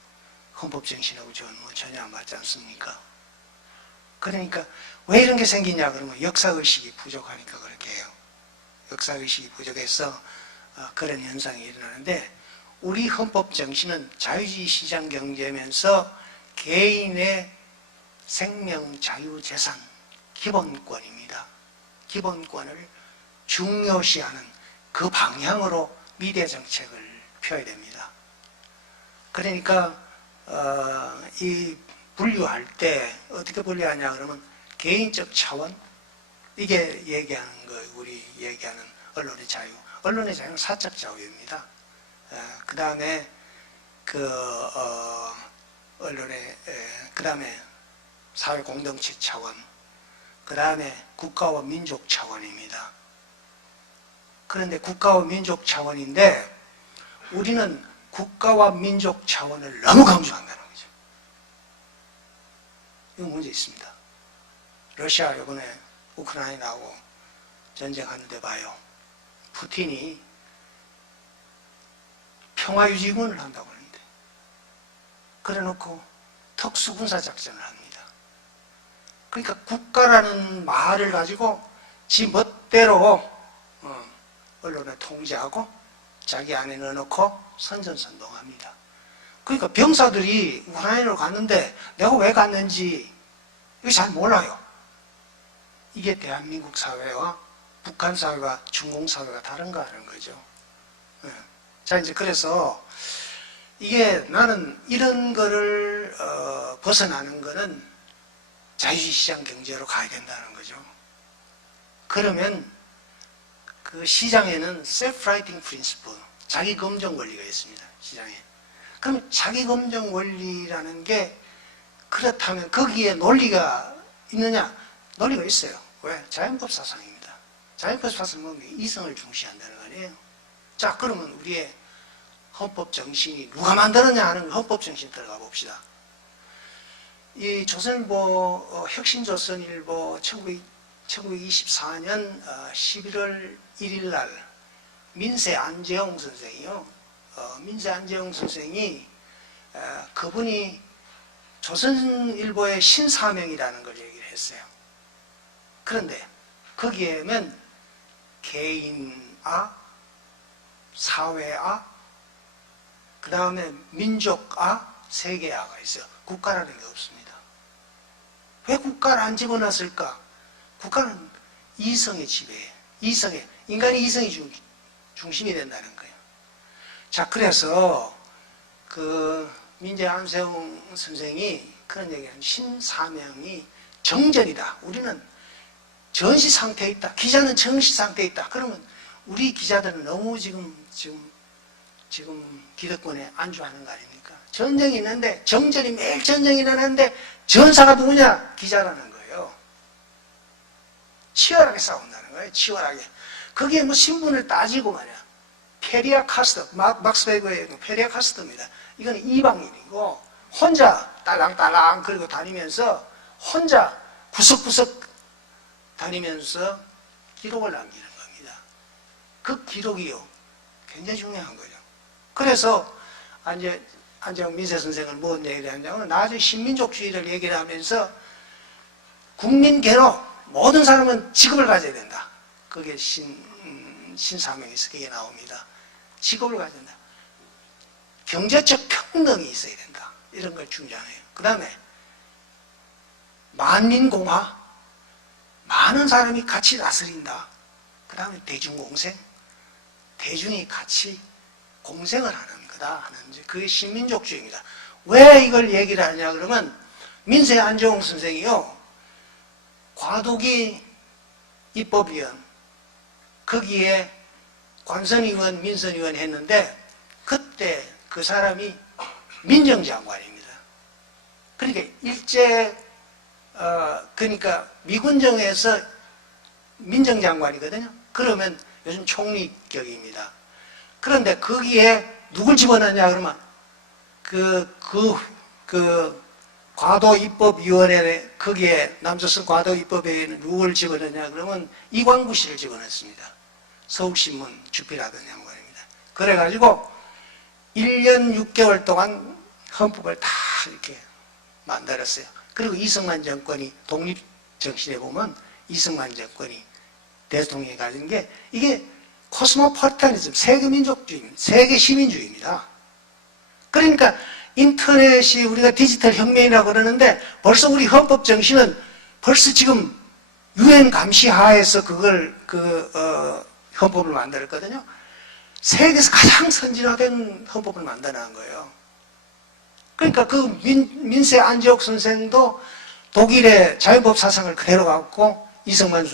헌법 정신하고 저는 뭐 전혀 안 맞지 않습니까? 그러니까 왜 이런 게 생기냐 그러면 역사의식이 부족하니까 그렇게 해요. 역사의식이 부족해서 그런 현상이 일어나는데 우리 헌법 정신은 자유주의 시장 경제면서 개인의 생명, 자유, 재산, 기본권입니다. 기본권을 중요시하는 그 방향으로 미디어 정책을 펴야 됩니다. 그러니까 이 분류할 때 어떻게 분류하냐 그러면 개인적 차원, 이게 얘기하는 거예요. 우리 얘기하는 언론의 자유. 언론의 자유는 사적 자유입니다. 그 다음에 언론의 그 다음에 사회 공동체 차원, 그 다음에 국가와 민족 차원입니다. 그런데 국가와 민족 차원인데 우리는 국가와 민족 차원을 너무 강조한다는 거죠. 이거 문제 있습니다. 러시아 이번에 우크라이나 나오고 전쟁하는데 봐요. 푸틴이 평화유지군을 한다고 하는데 그래놓고 특수군사작전을 합니다. 그러니까 국가라는 말을 가지고 지 멋대로 언론을 통제하고 자기 안에 넣어놓고 선전선동합니다. 그러니까 병사들이 우크라이나로 갔는데 내가 왜 갔는지 이거 잘 몰라요. 이게 대한민국 사회와 북한 사회와 중공 사회가 다른가 하는 거죠. 자, 이제 그래서 이게 나는 이런 거를 벗어나는 거는 자유주의 시장 경제로 가야 된다는 거죠. 그러면 그 시장에는 self-writing principle, 자기 검증 원리가 있습니다. 시장에. 그럼 자기 검증 원리라는 게 그렇다면 거기에 논리가 있느냐? 논리가 있어요. 왜? 자연법 사상입니다. 자연법 사상은 이성을 중시한다는 거 아니에요. 자, 그러면 우리의 헌법 정신이 누가 만들었냐 하는 헌법 정신 들어가 봅시다. 이 조선일보, 혁신조선일보 1924년 11월 1일 날 민세 안재홍 선생이요. 민세 안재홍 선생이 그분이 조선일보의 신사명이라는 걸 얘기를 했어요. 그런데 거기에는 개인아, 사회아, 그 다음에 민족아, 세계아가 있어요. 국가라는 게 없습니다. 왜 국가를 안 집어넣었을까? 국가는 이성의 지배예요. 인간이 이성이 중심이 된다는 거예요. 자, 그래서 그 민재 안세웅 선생이 그런 얘기하는 신사명이 정전이다. 우리는 전시 상태에 있다. 기자는 전시 상태에 있다. 그러면 우리 기자들은 너무 지금 기득권에 안주하는 거 아닙니까? 전쟁이 있는데, 정전이 매일 전쟁이 일어나는데 전사가 누구냐? 기자라는 거예요. 치열하게 싸운다는 거예요. 치열하게. 거기에 뭐 신분을 따지고 말이야. 페리아 카스트, 막스 베거의 페리아 카스트입니다. 이건 이방인이고 혼자 딸랑딸랑 그리고 다니면서 혼자 구석구석 다니면서 기록을 남기는 겁니다. 그 기록이요. 굉장히 중요한 거죠. 그래서 안재홍 민세 선생은 무슨 얘기를 하냐면 나중에 신민족주의를 얘기를 하면서 국민계로 모든 사람은 직업을 가져야 된다. 그게 신사명에서 그게 나옵니다. 직업을 가져야 된다. 경제적 평등이 있어야 된다. 이런 걸 주장해요. 그 다음에 만민공화, 많은 사람이 같이 다스린다. 그 다음에 대중공생, 대중이 같이 공생을 하는 거다 하는 그게 신민족주의입니다. 왜 이걸 얘기를 하냐 그러면 민세 안재홍 선생이요, 과도기 입법위원 거기에 관선의원, 민선의원 했는데 그때 그 사람이 민정장관입니다. 그러니까 그러니까 미군정에서 민정장관이거든요. 그러면 요즘 총리격입니다. 그런데 거기에 누굴 집어넣냐 그러면 과도입법위원회 거기에 남조선 과도입법위원회는 누굴 집어넣냐 그러면 이광구 씨를 집어넣습니다. 서울신문 주필하던 양반입니다. 그래가지고 1년 6개월 동안 헌법을 다 이렇게 만들었어요. 그리고 이승만 정권이 독립정신에 보면 이승만 정권이 대통령이 가진 게 이게 코스모폴리타니즘, 세계민족주의입니다. 세계시민주의입니다. 그러니까 인터넷이 우리가 디지털 혁명이라고 그러는데 벌써 우리 헌법 정신은 벌써 지금 UN 감시 하에서 그걸 헌법을 만들었거든요. 세계에서 가장 선진화된 헌법을 만들어낸 거예요. 그러니까 그 민세 안재욱 선생도 독일의 자유법 사상을 그대로 갖고 이승만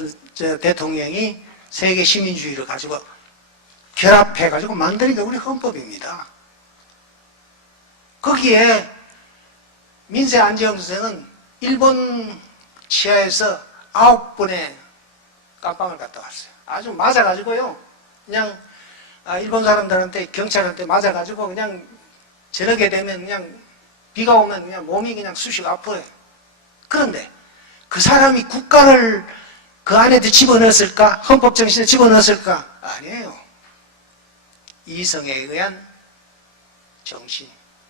대통령이 세계 시민주의를 가지고 결합해가지고 만드는 게 우리 헌법입니다. 거기에 민세 안재욱 선생은 일본 치하에서 9번의 깜빵을 갔다 왔어요. 아주 맞아가지고요. 그냥 일본 사람들한테 경찰한테 맞아가지고 그냥 저녁에 되면 그냥 비가 오면 그냥 몸이 그냥 쑤시고 아파요. 그런데 그 사람이 국가를 그 안에 집어넣었을까? 헌법 정신에 집어넣었을까? 아니에요. 이성에 의한 정신,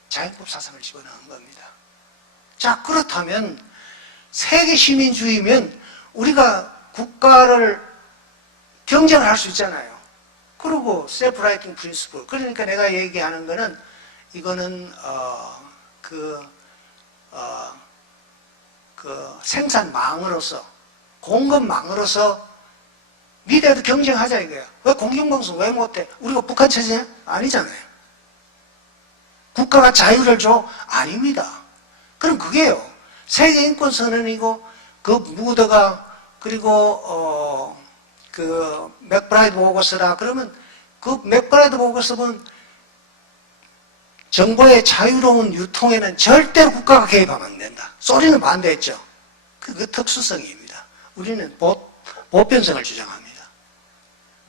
자유법 사상을 집어넣은 겁니다. 자, 그렇다면 세계 시민주의면 우리가 국가를 경쟁을 할 수 있잖아요. 그리고 셀프 라이팅 프린시플. 그러니까 내가 얘기하는 거는 이거는 생산망으로서 공급망으로서 미래에도 경쟁하자 이거야. 왜 공영방송 왜 못해? 우리가 북한 체제냐? 아니잖아요. 국가가 자유를 줘? 아닙니다. 그럼 그게요. 세계인권선언이고 그 무드가 그리고 그 맥브라이드 보고서라 그러면 그 맥브라이드 보고서는 정보의 자유로운 유통에는 절대로 국가가 개입하면 안 된다. 소리는 반대했죠. 그 특수성입니다. 우리는 보편성을 주장합니다.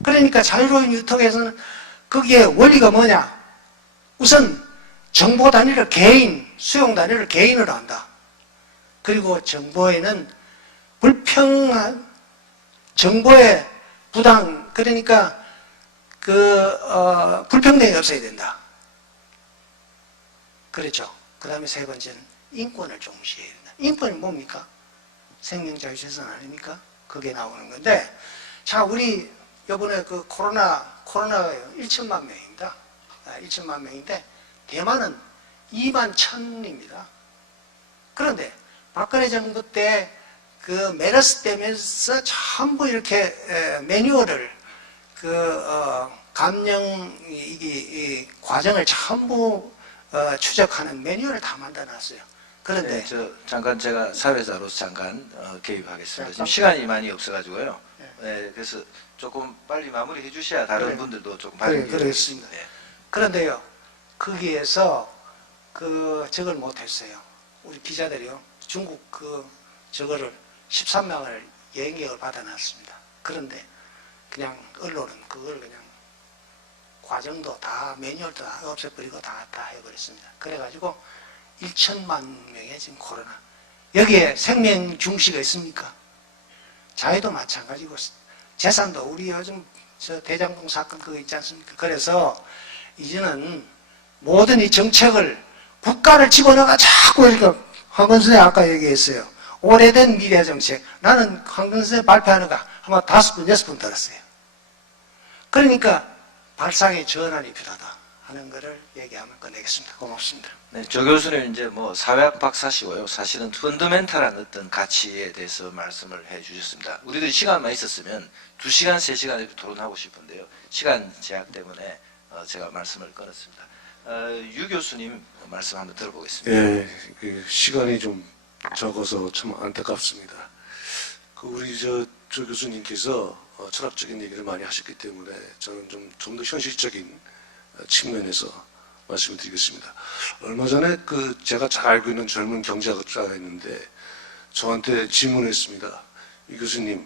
그러니까 자유로운 유통에서는 거기에 원리가 뭐냐? 우선 정보 단위를 개인, 수용 단위를 개인으로 한다. 그리고 정보에는 불평한 정보의 부당, 그러니까 불평등이 없어야 된다. 그렇죠. 그 다음에 세 번째는 인권을重視해야 된다. 인권이 뭡니까? 생명 자유재산 아닙니까? 그게 나오는 건데, 자, 우리 이번에 그 코로나가 1천만 명입니다. 1천만 명인데 대만은 2만 1,000입니다. 그런데 박근혜 정부 때 그 메르스 때면서 전부 이렇게 매뉴얼을 감염 이 과정을 전부 추적하는 매뉴얼을 다 만들어놨어요. 그런데 네, 잠깐 제가 사회자로서 잠깐 개입하겠습니다. 지금 잠깐. 시간이 많이 없어가지고요. 네. 네, 그래서 조금 빨리 마무리해 주셔야 다른 그래. 분들도 조금 그래, 반응이 그러겠습니다. 네. 그런데요, 거기에서 저걸 못했어요. 우리 기자들이요, 중국 저거를 13명을 여행객을 받아놨습니다. 그런데 그냥 언론은 그걸 그냥 과정도 다 매뉴얼도 다 없애버리고 다 해버렸습니다. 그래가지고 1천만 명의 지금 코로나. 여기에 생명 중시가 있습니까? 자유도 마찬가지고 재산도 우리 요즘 저 대장동 사건 그거 있지 않습니까? 그래서 이제는 모든 이 정책을 국가를 집어넣어가 자꾸 이렇게 황근수에 아까 얘기했어요. 오래된 미래 정책. 나는 황근수에 발표하는 거 아마 5번, 6번 들었어요. 그러니까 발상의 전환이 필요하다 하는 것을 얘기하면 끝내겠습니다. 고맙습니다. 네, 조 교수님 이제 뭐 사회학 박사시고요. 사실은 펀더멘탈한 어떤 가치에 대해서 말씀을 해 주셨습니다. 우리들이 시간만 있었으면 2시간, 3시간 이렇게 토론하고 싶은데요. 시간 제약 때문에 제가 말씀을 끊었습니다. 유 교수님 말씀 한번 들어보겠습니다. 예, 시간이 좀 적어서 참 안타깝습니다. 우리 조 교수님께서 철학적인 얘기를 많이 하셨기 때문에 저는 좀 더 현실적인 측면에서 말씀을 드리겠습니다. 얼마 전에 제가 잘 알고 있는 젊은 경제학자가 있는데 저한테 질문했습니다. 이 교수님,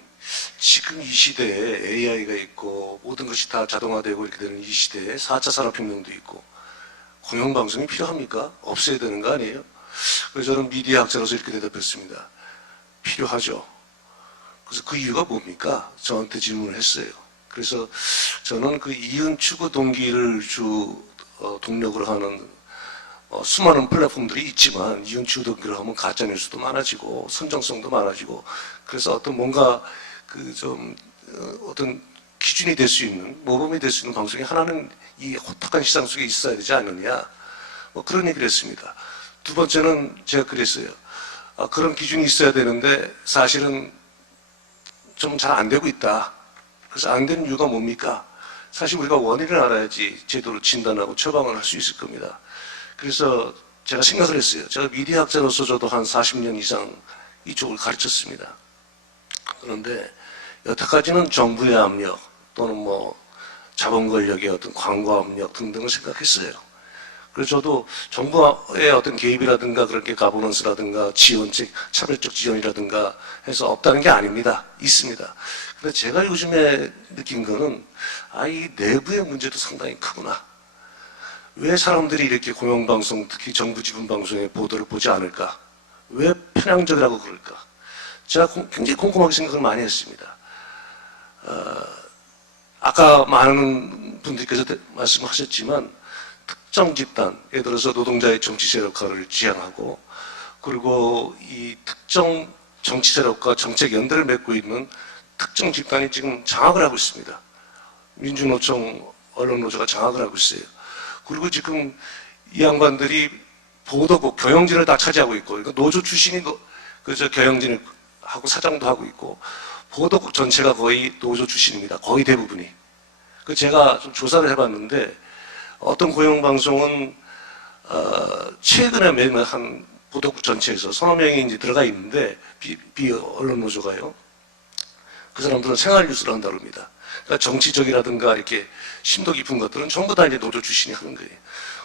지금 이 시대에 AI가 있고 모든 것이 다 자동화되고 이렇게 되는 이 시대에 4차 산업혁명도 있고 공영방송이 필요합니까? 없어야 되는 거 아니에요? 그래서 저는 미디어학자로서 이렇게 대답했습니다. 필요하죠. 그래서 그 이유가 뭡니까? 저한테 질문을 했어요. 그래서 저는 이윤 추구 동기를 동력으로 하는 수많은 플랫폼들이 있지만 이윤 추구 동기를 하면 가짜뉴스도 많아지고 선정성도 많아지고 그래서 뭔가 어떤 기준이 될 수 있는 모범이 될 수 있는 방송이 하나는 이 호탁한 시장 속에 있어야 되지 않느냐 그런 얘기를 했습니다. 두 번째는 제가 그랬어요. 그런 기준이 있어야 되는데 사실은 좀 잘 안 되고 있다. 그래서 안 되는 이유가 뭡니까? 사실 우리가 원인을 알아야지 제도를 진단하고 처방을 할 수 있을 겁니다. 그래서 제가 생각을 했어요. 제가 미디어학자로서 저도 한 40년 이상 이쪽을 가르쳤습니다. 그런데 여태까지는 정부의 압력 또는 자본 권력의 어떤 광고 압력 등등을 생각했어요. 그래서 저도 정부의 어떤 개입이라든가 그렇게 가버넌스라든가 지원책, 차별적 지원이라든가 해서 없다는 게 아닙니다. 있습니다. 근데 제가 요즘에 느낀 거는 이 내부의 문제도 상당히 크구나. 왜 사람들이 이렇게 공영방송, 특히 정부 지분 방송의 보도를 보지 않을까? 왜 편향적이라고 그럴까? 제가 굉장히 꼼꼼하게 생각을 많이 했습니다. 아까 많은 분들께서 말씀하셨지만 특정 집단, 예를 들어서 노동자의 정치 세력화를 지향하고 그리고 이 특정 정치 세력과 정책 연대를 맺고 있는 특정 집단이 지금 장악을 하고 있습니다. 민주노총, 언론노조가 장악을 하고 있어요. 그리고 지금 이 양반들이 보도국, 경영진을 다 차지하고 있고 그러니까 노조 출신이 경영진을 하고 사장도 하고 있고 보도국 전체가 거의 노조 출신입니다. 거의 대부분이. 제가 좀 조사를 해봤는데 어떤 공영방송은 최근에 매매한 보도국 전체에서 서너 명이 이제 들어가 있는데 비 언론 노조가요. 그 사람들은 생활 뉴스를 한다고 합니다. 그러니까 정치적이라든가 이렇게 심도 깊은 것들은 전부 다 이제 노조 출신이 하는 거예요.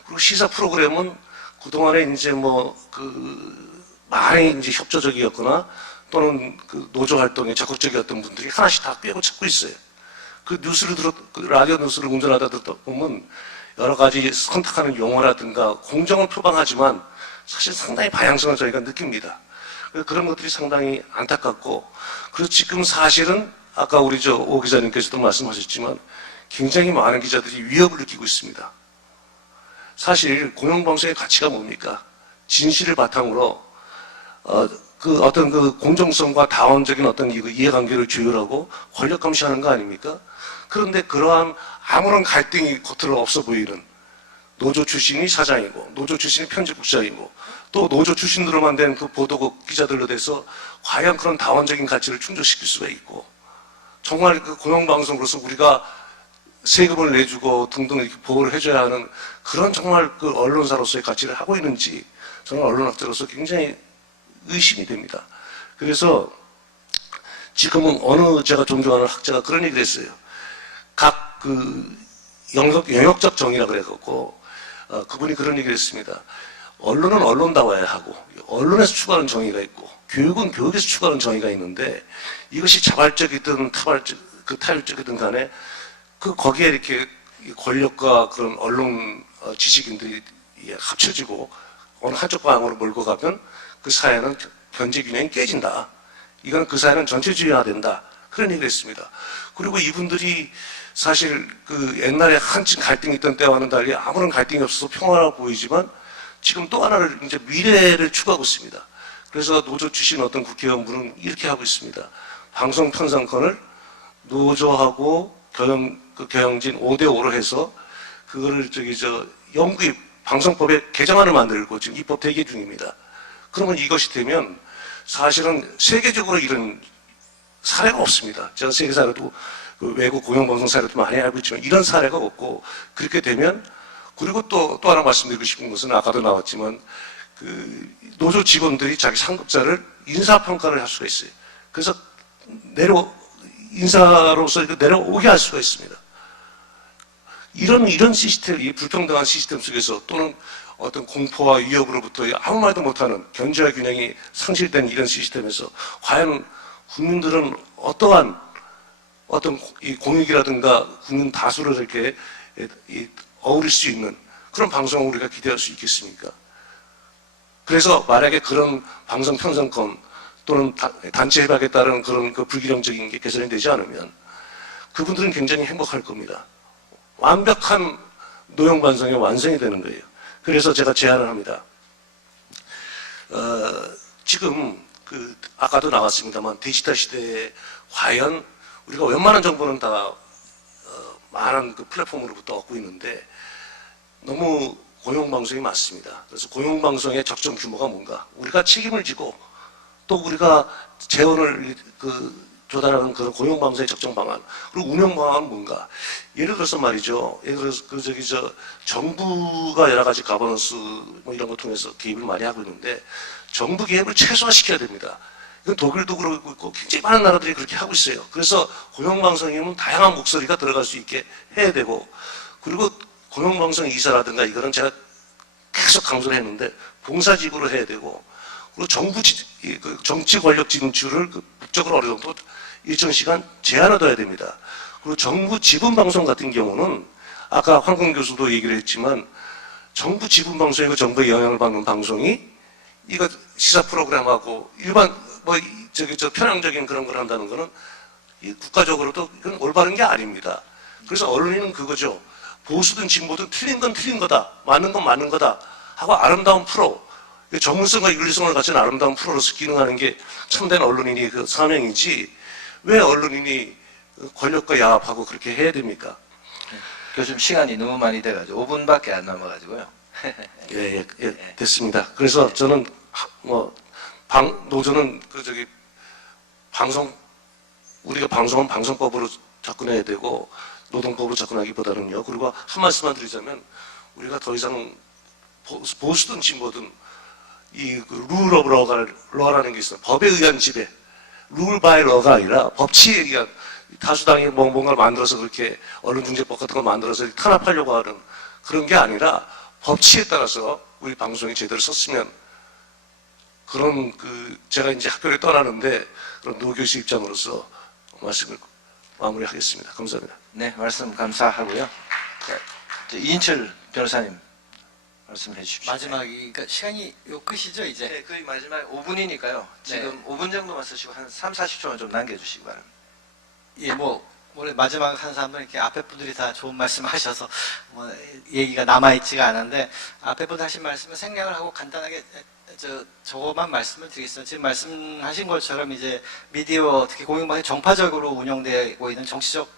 그리고 시사 프로그램은 그동안에 이제 많이 이제 협조적이었거나 또는 노조 활동에 적극적이었던 분들이 하나씩 다 빼고 찾고 있어요. 라디오 뉴스를 운전하다 듣다 보면 여러 가지 선택하는 용어라든가 공정을 표방하지만 사실 상당히 방향성을 저희가 느낍니다. 그런 것들이 상당히 안타깝고 그래서 지금 사실은 아까 우리 오 기자님께서도 말씀하셨지만 굉장히 많은 기자들이 위협을 느끼고 있습니다. 사실 공영방송의 가치가 뭡니까? 진실을 바탕으로 그 어떤 그 공정성과 다원적인 어떤 이해관계를 조율하고 권력 감시하는 거 아닙니까? 그런데 그러한 아무런 갈등이 겉으로 없어 보이는 노조 출신이 사장이고 노조 출신이 편집국장이고 또 노조 출신으로만 된 그 보도국 기자들로 돼서 과연 그런 다원적인 가치를 충족시킬 수가 있고 정말 그 공영방송으로서 우리가 세금을 내주고 등등 이렇게 보호를 해줘야 하는 그런 정말 그 언론사로서의 가치를 하고 있는지 저는 언론학자로서 굉장히 의심이 됩니다. 그래서 지금은 어느 제가 존경하는 학자가 그런 얘기를 했어요. 각 그 영역적 정의라 그래갖고 그분이 그런 얘기를 했습니다. 언론은 언론다워야 하고 언론에서 추구하는 정의가 있고 교육은 교육에서 추구하는 정의가 있는데 이것이 자발적이든 타율적이든 간에 그 거기에 이렇게 권력과 그런 언론 지식인들이 합쳐지고 어느 한쪽 방향으로 몰고 가면 그 사회는 견제 균형이 깨진다. 이건 그 사회는 전체주의화된다. 그런 얘기를 했습니다. 그리고 이분들이 사실 그 옛날에 한층 갈등이 있던 때와는 달리 아무런 갈등이 없어서 평화로 보이지만 지금 또 하나를 이제 미래를 추구하고 있습니다. 그래서 노조 출신 어떤 국회의원분은 이렇게 하고 있습니다. 방송 편성권을 노조하고 경영진 5대5로 해서 그거를 영구히 방송법에 개정안을 만들고 지금 입법 대기 중입니다. 그러면 이것이 되면 사실은 세계적으로 이런 사례가 없습니다. 제가 세계 사례도 그 외국 공영방송 사례도 많이 알고 있지만 이런 사례가 없고 그렇게 되면 그리고 또 하나 말씀드리고 싶은 것은 아까도 나왔지만 그 노조 직원들이 자기 상급자를 인사평가를 할 수가 있어요. 그래서 인사로서 내려오게 할 수가 있습니다. 이런 시스템, 이 불평등한 시스템 속에서 또는 어떤 공포와 위협으로부터 아무 말도 못하는 견제와 균형이 상실된 이런 시스템에서 과연 국민들은 어떠한 어떤 이 공익이라든가 국민 다수를 이렇게 어우릴 수 있는 그런 방송을 우리가 기대할 수 있겠습니까? 그래서 만약에 그런 방송 편성권 또는 단체 협약에 따른 그런 그 불균형적인 게 개선이 되지 않으면 그분들은 굉장히 행복할 겁니다. 완벽한 노영방송의 완성이 되는 거예요. 그래서 제가 제안을 합니다. 지금 그 아까도 나왔습니다만 디지털 시대에 과연 우리가 웬만한 정보는 다 많은 그 플랫폼으로부터 얻고 있는데 너무 공영방송이 많습니다. 그래서 공영방송의 적정 규모가 뭔가 우리가 책임을 지고 또 우리가 재원을 조달하는 그런 공영방송의 적정 방안 그리고 운영 방안은 뭔가 예를 들어서 말이죠. 예를 들어서 정부가 여러 가지 가버넌스 뭐 이런 거 통해서 개입을 많이 하고 있는데 정부 개입을 최소화시켜야 됩니다. 이건 독일도 그러고 있고 굉장히 많은 나라들이 그렇게 하고 있어요. 그래서 공영방송이면 다양한 목소리가 들어갈 수 있게 해야 되고 그리고 공영방송 이사라든가 이거는 제가 계속 강조를 했는데 봉사직으로 해야 되고 그리고 정치 권력 진출을 법적으로 어느 정도 일정 시간 제한을 둬야 됩니다. 그리고 정부 지분 방송 같은 경우는 아까 황금 교수도 얘기를 했지만 정부 지분 방송이고 정부의 영향을 받는 방송이 이거 시사 프로그램하고 일반 편향적인 그런 걸 한다는 거는 국가적으로도 이건 올바른 게 아닙니다. 그래서 언론인은 그거죠. 보수든 진보든 틀린 건 틀린 거다. 맞는 건 맞는 거다. 하고 아름다운 프로, 전문성과 윤리성을 가진 아름다운 프로로서 기능하는 게 참된 언론인이 그 사명이지 왜 언론인이 권력과 야합하고 그렇게 해야 됩니까? 교수님 시간이 너무 많이 돼가지고 5분밖에 안 남아가지고요. 예, 됐습니다. 그래서 저는 노조는 우리가 방송은 방송법으로 접근해야 되고 노동법으로 접근하기보다는요. 그리고 한 말씀만 드리자면 우리가 더 이상 보수든 진보든 룰 오브 러라는 게 있어요. 법에 의한 지배, 룰 바이 러가 아니라 법치에 의한 다수당이 뭔가를 만들어서 그렇게 언론중재법 같은 걸 만들어서 탄압하려고 하는 그런 게 아니라 법치에 따라서 우리 방송이 제대로 섰으면 그런 제가 이제 학교를 떠나는데 그런 노교수 입장으로서 말씀을 마무리하겠습니다. 감사합니다. 네, 말씀 감사하고요. 이인철 변호사님 말씀해 주십시오. 마지막이니까 시간이 요 끝이죠 이제. 네, 거의 마지막 5분이니까요. 지금 5분 정도만 쓰시고 한 3, 40초만 좀 남겨주시기 바랍니다. 예, 뭐 올해 마지막 한 사람들은 이렇게 앞에 분들이 다 좋은 말씀하셔서 뭐 얘기가 남아있지가 않은데 앞에 분 하신 말씀을 생략을 하고 간단하게 저거만 말씀을 드리겠습니다. 지금 말씀하신 것처럼 이제 미디어 특히 공영방송이 정파적으로 운영되고 있는 정치적으로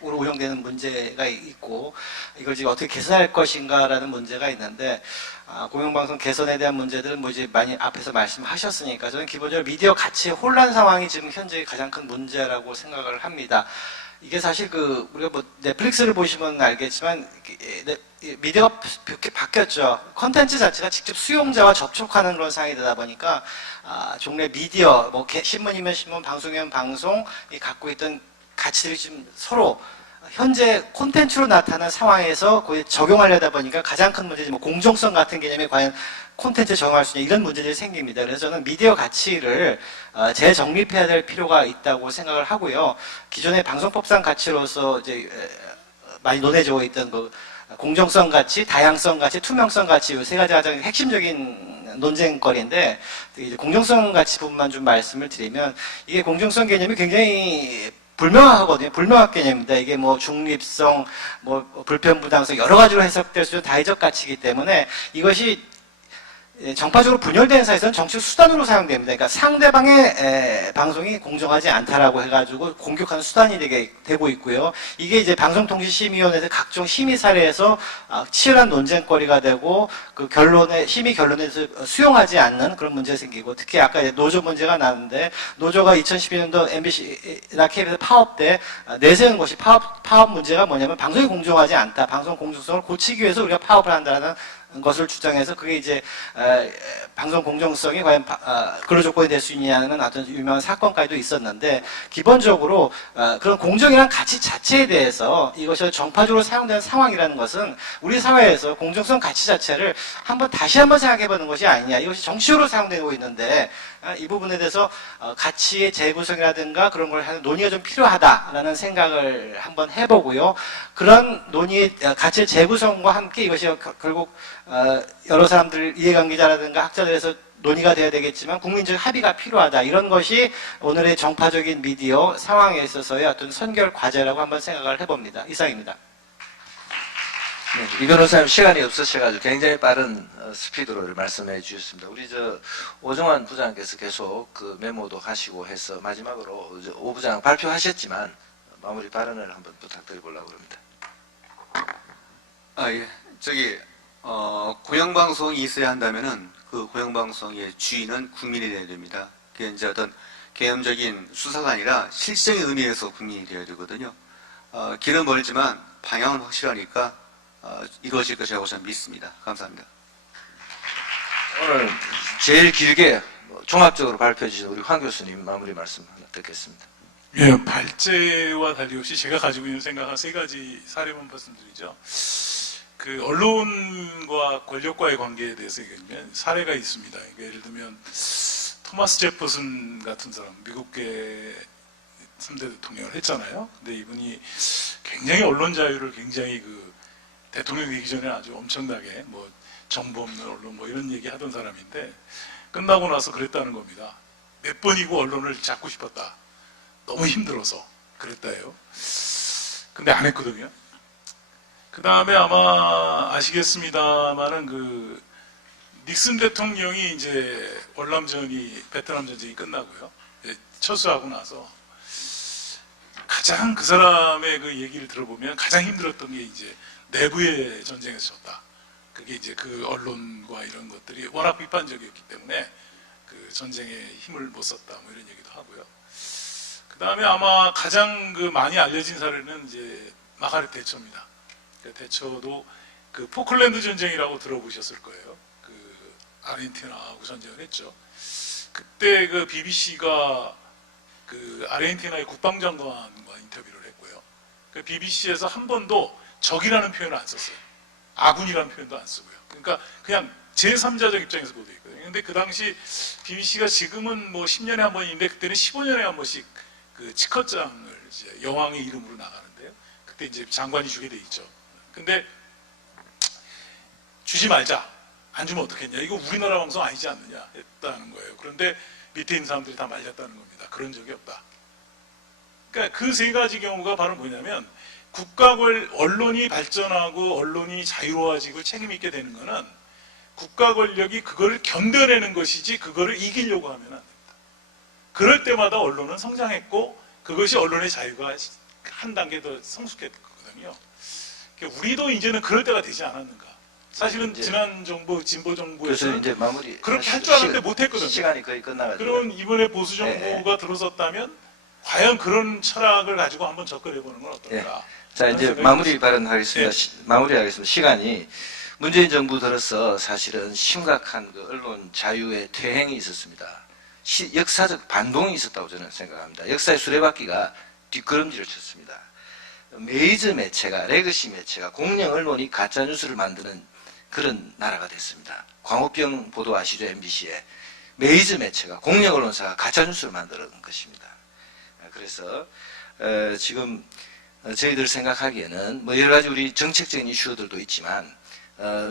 운영되는 문제가 있고 이걸 지금 어떻게 개선할 것인가라는 문제가 있는데 공영방송 개선에 대한 문제들은 뭐 이제 많이 앞에서 말씀하셨으니까 저는 기본적으로 미디어 가치의 혼란 상황이 지금 현재 가장 큰 문제라고 생각을 합니다. 이게 사실 우리가 뭐 넷플릭스를 보시면 알겠지만 미디어가 바뀌었죠. 컨텐츠 자체가 직접 수용자와 접촉하는 그런 상황이 되다 보니까 종래 미디어 뭐 신문이면 신문, 방송이면 방송이 갖고 있던 가치들이 지금 서로 현재 콘텐츠로 나타난 상황에서 거의 적용하려다 보니까 가장 큰 문제지 뭐 공정성 같은 개념에 과연 콘텐츠에 적용할 수 있냐 이런 문제들이 생깁니다. 그래서 저는 미디어 가치를 재정립해야 될 필요가 있다고 생각을 하고요. 기존의 방송법상 가치로서 이제 많이 논해지고 있던 공정성 가치, 다양성 가치, 투명성 가치 이 세 가지 가장 핵심적인 논쟁거리인데 이제 공정성 가치 부분만 좀 말씀을 드리면 이게 공정성 개념이 굉장히 불명확하거든요. 불명확 개념입니다. 이게 뭐 중립성, 뭐 불편부당성 여러 가지로 해석될 수 있는 다의적 가치이기 때문에 이것이 정파적으로 분열된 사회에서는 정치 수단으로 사용됩니다. 그러니까 상대방의 방송이 공정하지 않다라고 해가지고 공격하는 수단이 되고 있고요. 이게 이제 방송통신심의위원회에서 각종 심의 사례에서 치열한 논쟁거리가 되고 그 심의 결론에서 수용하지 않는 그런 문제가 생기고 특히 아까 노조 문제가 나왔는데 노조가 2012년도 MBC나 KBS 파업 때 내세운 것이 파업 문제가 뭐냐면 방송이 공정하지 않다. 방송 공정성을 고치기 위해서 우리가 파업을 한다는 것을 주장해서 그게 이제 방송 공정성이 과연 근로 조건이 될 수 있냐는 어떤 유명한 사건까지도 있었는데 기본적으로 그런 공정이라는 가치 자체에 대해서 이것이 정파적으로 사용되는 상황이라는 것은 우리 사회에서 공정성 가치 자체를 다시 한번 생각해보는 것이 아니냐. 이것이 정치적으로 사용되고 있는데 이 부분에 대해서 가치의 재구성이라든가 그런 걸 하는 논의가 좀 필요하다라는 생각을 한번 해보고요. 그런 가치의 재구성과 함께 이것이 결국 여러 사람들 이해관계자라든가 학자들에서 논의가 돼야 되겠지만 국민적 합의가 필요하다. 이런 것이 오늘의 정파적인 미디어 상황에 있어서의 어떤 선결 과제라고 한번 생각을 해봅니다. 이상입니다. 네, 이 변호사님 시간이 없으셔가지고 굉장히 빠른 스피드로 말씀해 주셨습니다. 우리 오종환 부장께서 계속 그 메모도 하시고 해서 마지막으로 오 부장 발표하셨지만 마무리 발언을 한번 부탁드리려고 합니다. 예. 공영방송이 있어야 한다면은 그 공영방송의 주인은 국민이 되어야 됩니다. 그게 이제 어떤 개념적인 수사가 아니라 실생의 의미에서 국민이 되어야 되거든요. 길은 멀지만 방향은 확실하니까 이루어질 것이라고 저는 믿습니다. 감사합니다. 오늘 제일 길게 종합적으로 발표해 주신 우리 황 교수님 마무리 말씀 하나 듣겠습니다. 예, 발제와 달리 없이 제가 가지고 있는 생각 한 세 가지 사례만 말씀드리죠. 그 언론과 권력과의 관계에 대해서 얘기하면 사례가 있습니다. 그러니까 예를 들면 토마스 제퍼슨 같은 사람, 미국계 3대 대통령을 했잖아요. 근데 이분이 굉장히 언론 자유를 굉장히 대통령 되기 전에 아주 엄청나게 뭐 정보 없는 언론 뭐 이런 얘기 하던 사람인데 끝나고 나서 그랬다는 겁니다. 몇 번이고 언론을 잡고 싶었다. 너무 힘들어서 그랬다요. 근데 안 했거든요. 그 다음에 아마 아시겠습니다만은 닉슨 대통령이 이제 월남전이 베트남 전쟁이 끝나고요. 철수하고 나서 가장 그 사람의 그 얘기를 들어보면 가장 힘들었던 게 이제 내부의 전쟁에서 졌다. 그게 이제 그 언론과 이런 것들이 워낙 비판적이었기 때문에 그 전쟁에 힘을 못 썼다. 뭐 이런 얘기도 하고요. 그 다음에 아마 가장 많이 알려진 사례는 이제 마가렛 대처입니다. 대처도 포클랜드 전쟁이라고 들어보셨을 거예요. 아르헨티나하고 전쟁을 했죠. 그때 BBC가 아르헨티나의 국방장관과 인터뷰를 했고요. BBC에서 한 번도 적이라는 표현을 안 썼어요. 아군이라는 표현도 안 쓰고요. 그러니까 그냥 제3자적 입장에서 보도했거든요. 근데 그 당시 BBC가 지금은 뭐 10년에 한 번인데 그때는 15년에 한 번씩 치컷장을 이제 여왕의 이름으로 나가는데요. 그때 이제 장관이 주게 돼 있죠. 근데 주지 말자. 안 주면 어떻겠냐. 이거 우리나라 방송 아니지 않느냐 했다는 거예요. 그런데 밑에 있는 사람들이 다 말렸다는 겁니다. 그런 적이 없다. 그러니까 그 세 가지 경우가 바로 뭐냐면 국가권 언론이 발전하고 언론이 자유로워지고 책임 있게 되는 거는 국가 권력이 그거를 견뎌내는 것이지 그거를 이기려고 하면 안 됩니다. 그럴 때마다 언론은 성장했고 그것이 언론의 자유가 한 단계 더 성숙했거든요. 그러니까 우리도 이제는 그럴 때가 되지 않았는가. 사실은 이제 지난 정부 진보 그래서 정부에서는 이제 마무리 그렇게 할 줄 알았는데 못했거든요. 시간이 거의 끝나가지고. 그러면 이번에 보수 정부가 들어섰다면 과연 그런 철학을 가지고 한번 접근해보는 건 어떨까? 자, 이제 생각이 마무리 듭니다. 발언하겠습니다. 네. 마무리하겠습니다. 시간이 문재인 정부 들어서 사실은 심각한 그 언론 자유의 퇴행이 있었습니다. 역사적 반동이 있었다고 저는 생각합니다. 역사의 수레바퀴가 뒷걸음질을 쳤습니다. 메이저 매체가, 레거시 매체가, 공영 언론이 가짜 뉴스를 만드는 그런 나라가 됐습니다. 광우병 보도 아시죠? MBC에 메이저 매체가, 공영 언론사가 가짜 뉴스를 만드는 것입니다. 그래서 지금 저희들 생각하기에는 뭐 여러 가지 우리 정책적인 이슈들도 있지만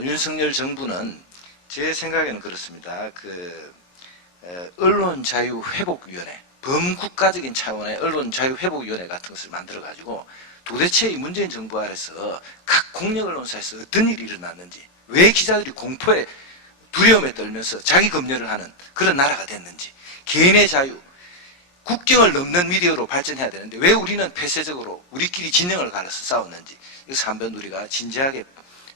윤석열 정부는 제 생각에는 그렇습니다. 언론자유회복위원회, 범국가적인 차원의 언론자유회복위원회 같은 것을 만들어가지고 도대체 이 문재인 정부 아래서 각 공영 언론사에서 어떤 일이 일어났는지, 왜 기자들이 공포에 두려움에 떨면서 자기 검열을 하는 그런 나라가 됐는지, 개인의 자유, 국경을 넘는 미디어로 발전해야 되는데 왜 우리는 폐쇄적으로 우리끼리 진영을 갈라서 싸웠는지, 이것을 한번 우리가 진지하게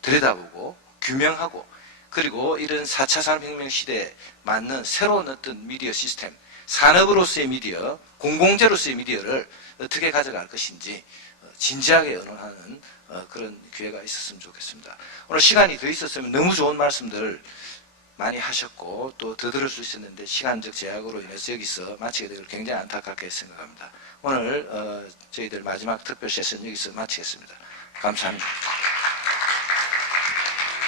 들여다보고 규명하고, 그리고 이런 4차 산업혁명 시대에 맞는 새로운 어떤 미디어 시스템, 산업으로서의 미디어, 공공재로서의 미디어를 어떻게 가져갈 것인지 진지하게 의논하는 그런 기회가 있었으면 좋겠습니다. 오늘 시간이 더 있었으면 너무 좋은 말씀들 많이 하셨고 또 더 들을 수 있었는데 시간적 제약으로 인해서 여기서 마치게 되길 굉장히 안타깝게 생각합니다. 오늘 저희들 마지막 특별 세션 여기서 마치겠습니다. 감사합니다.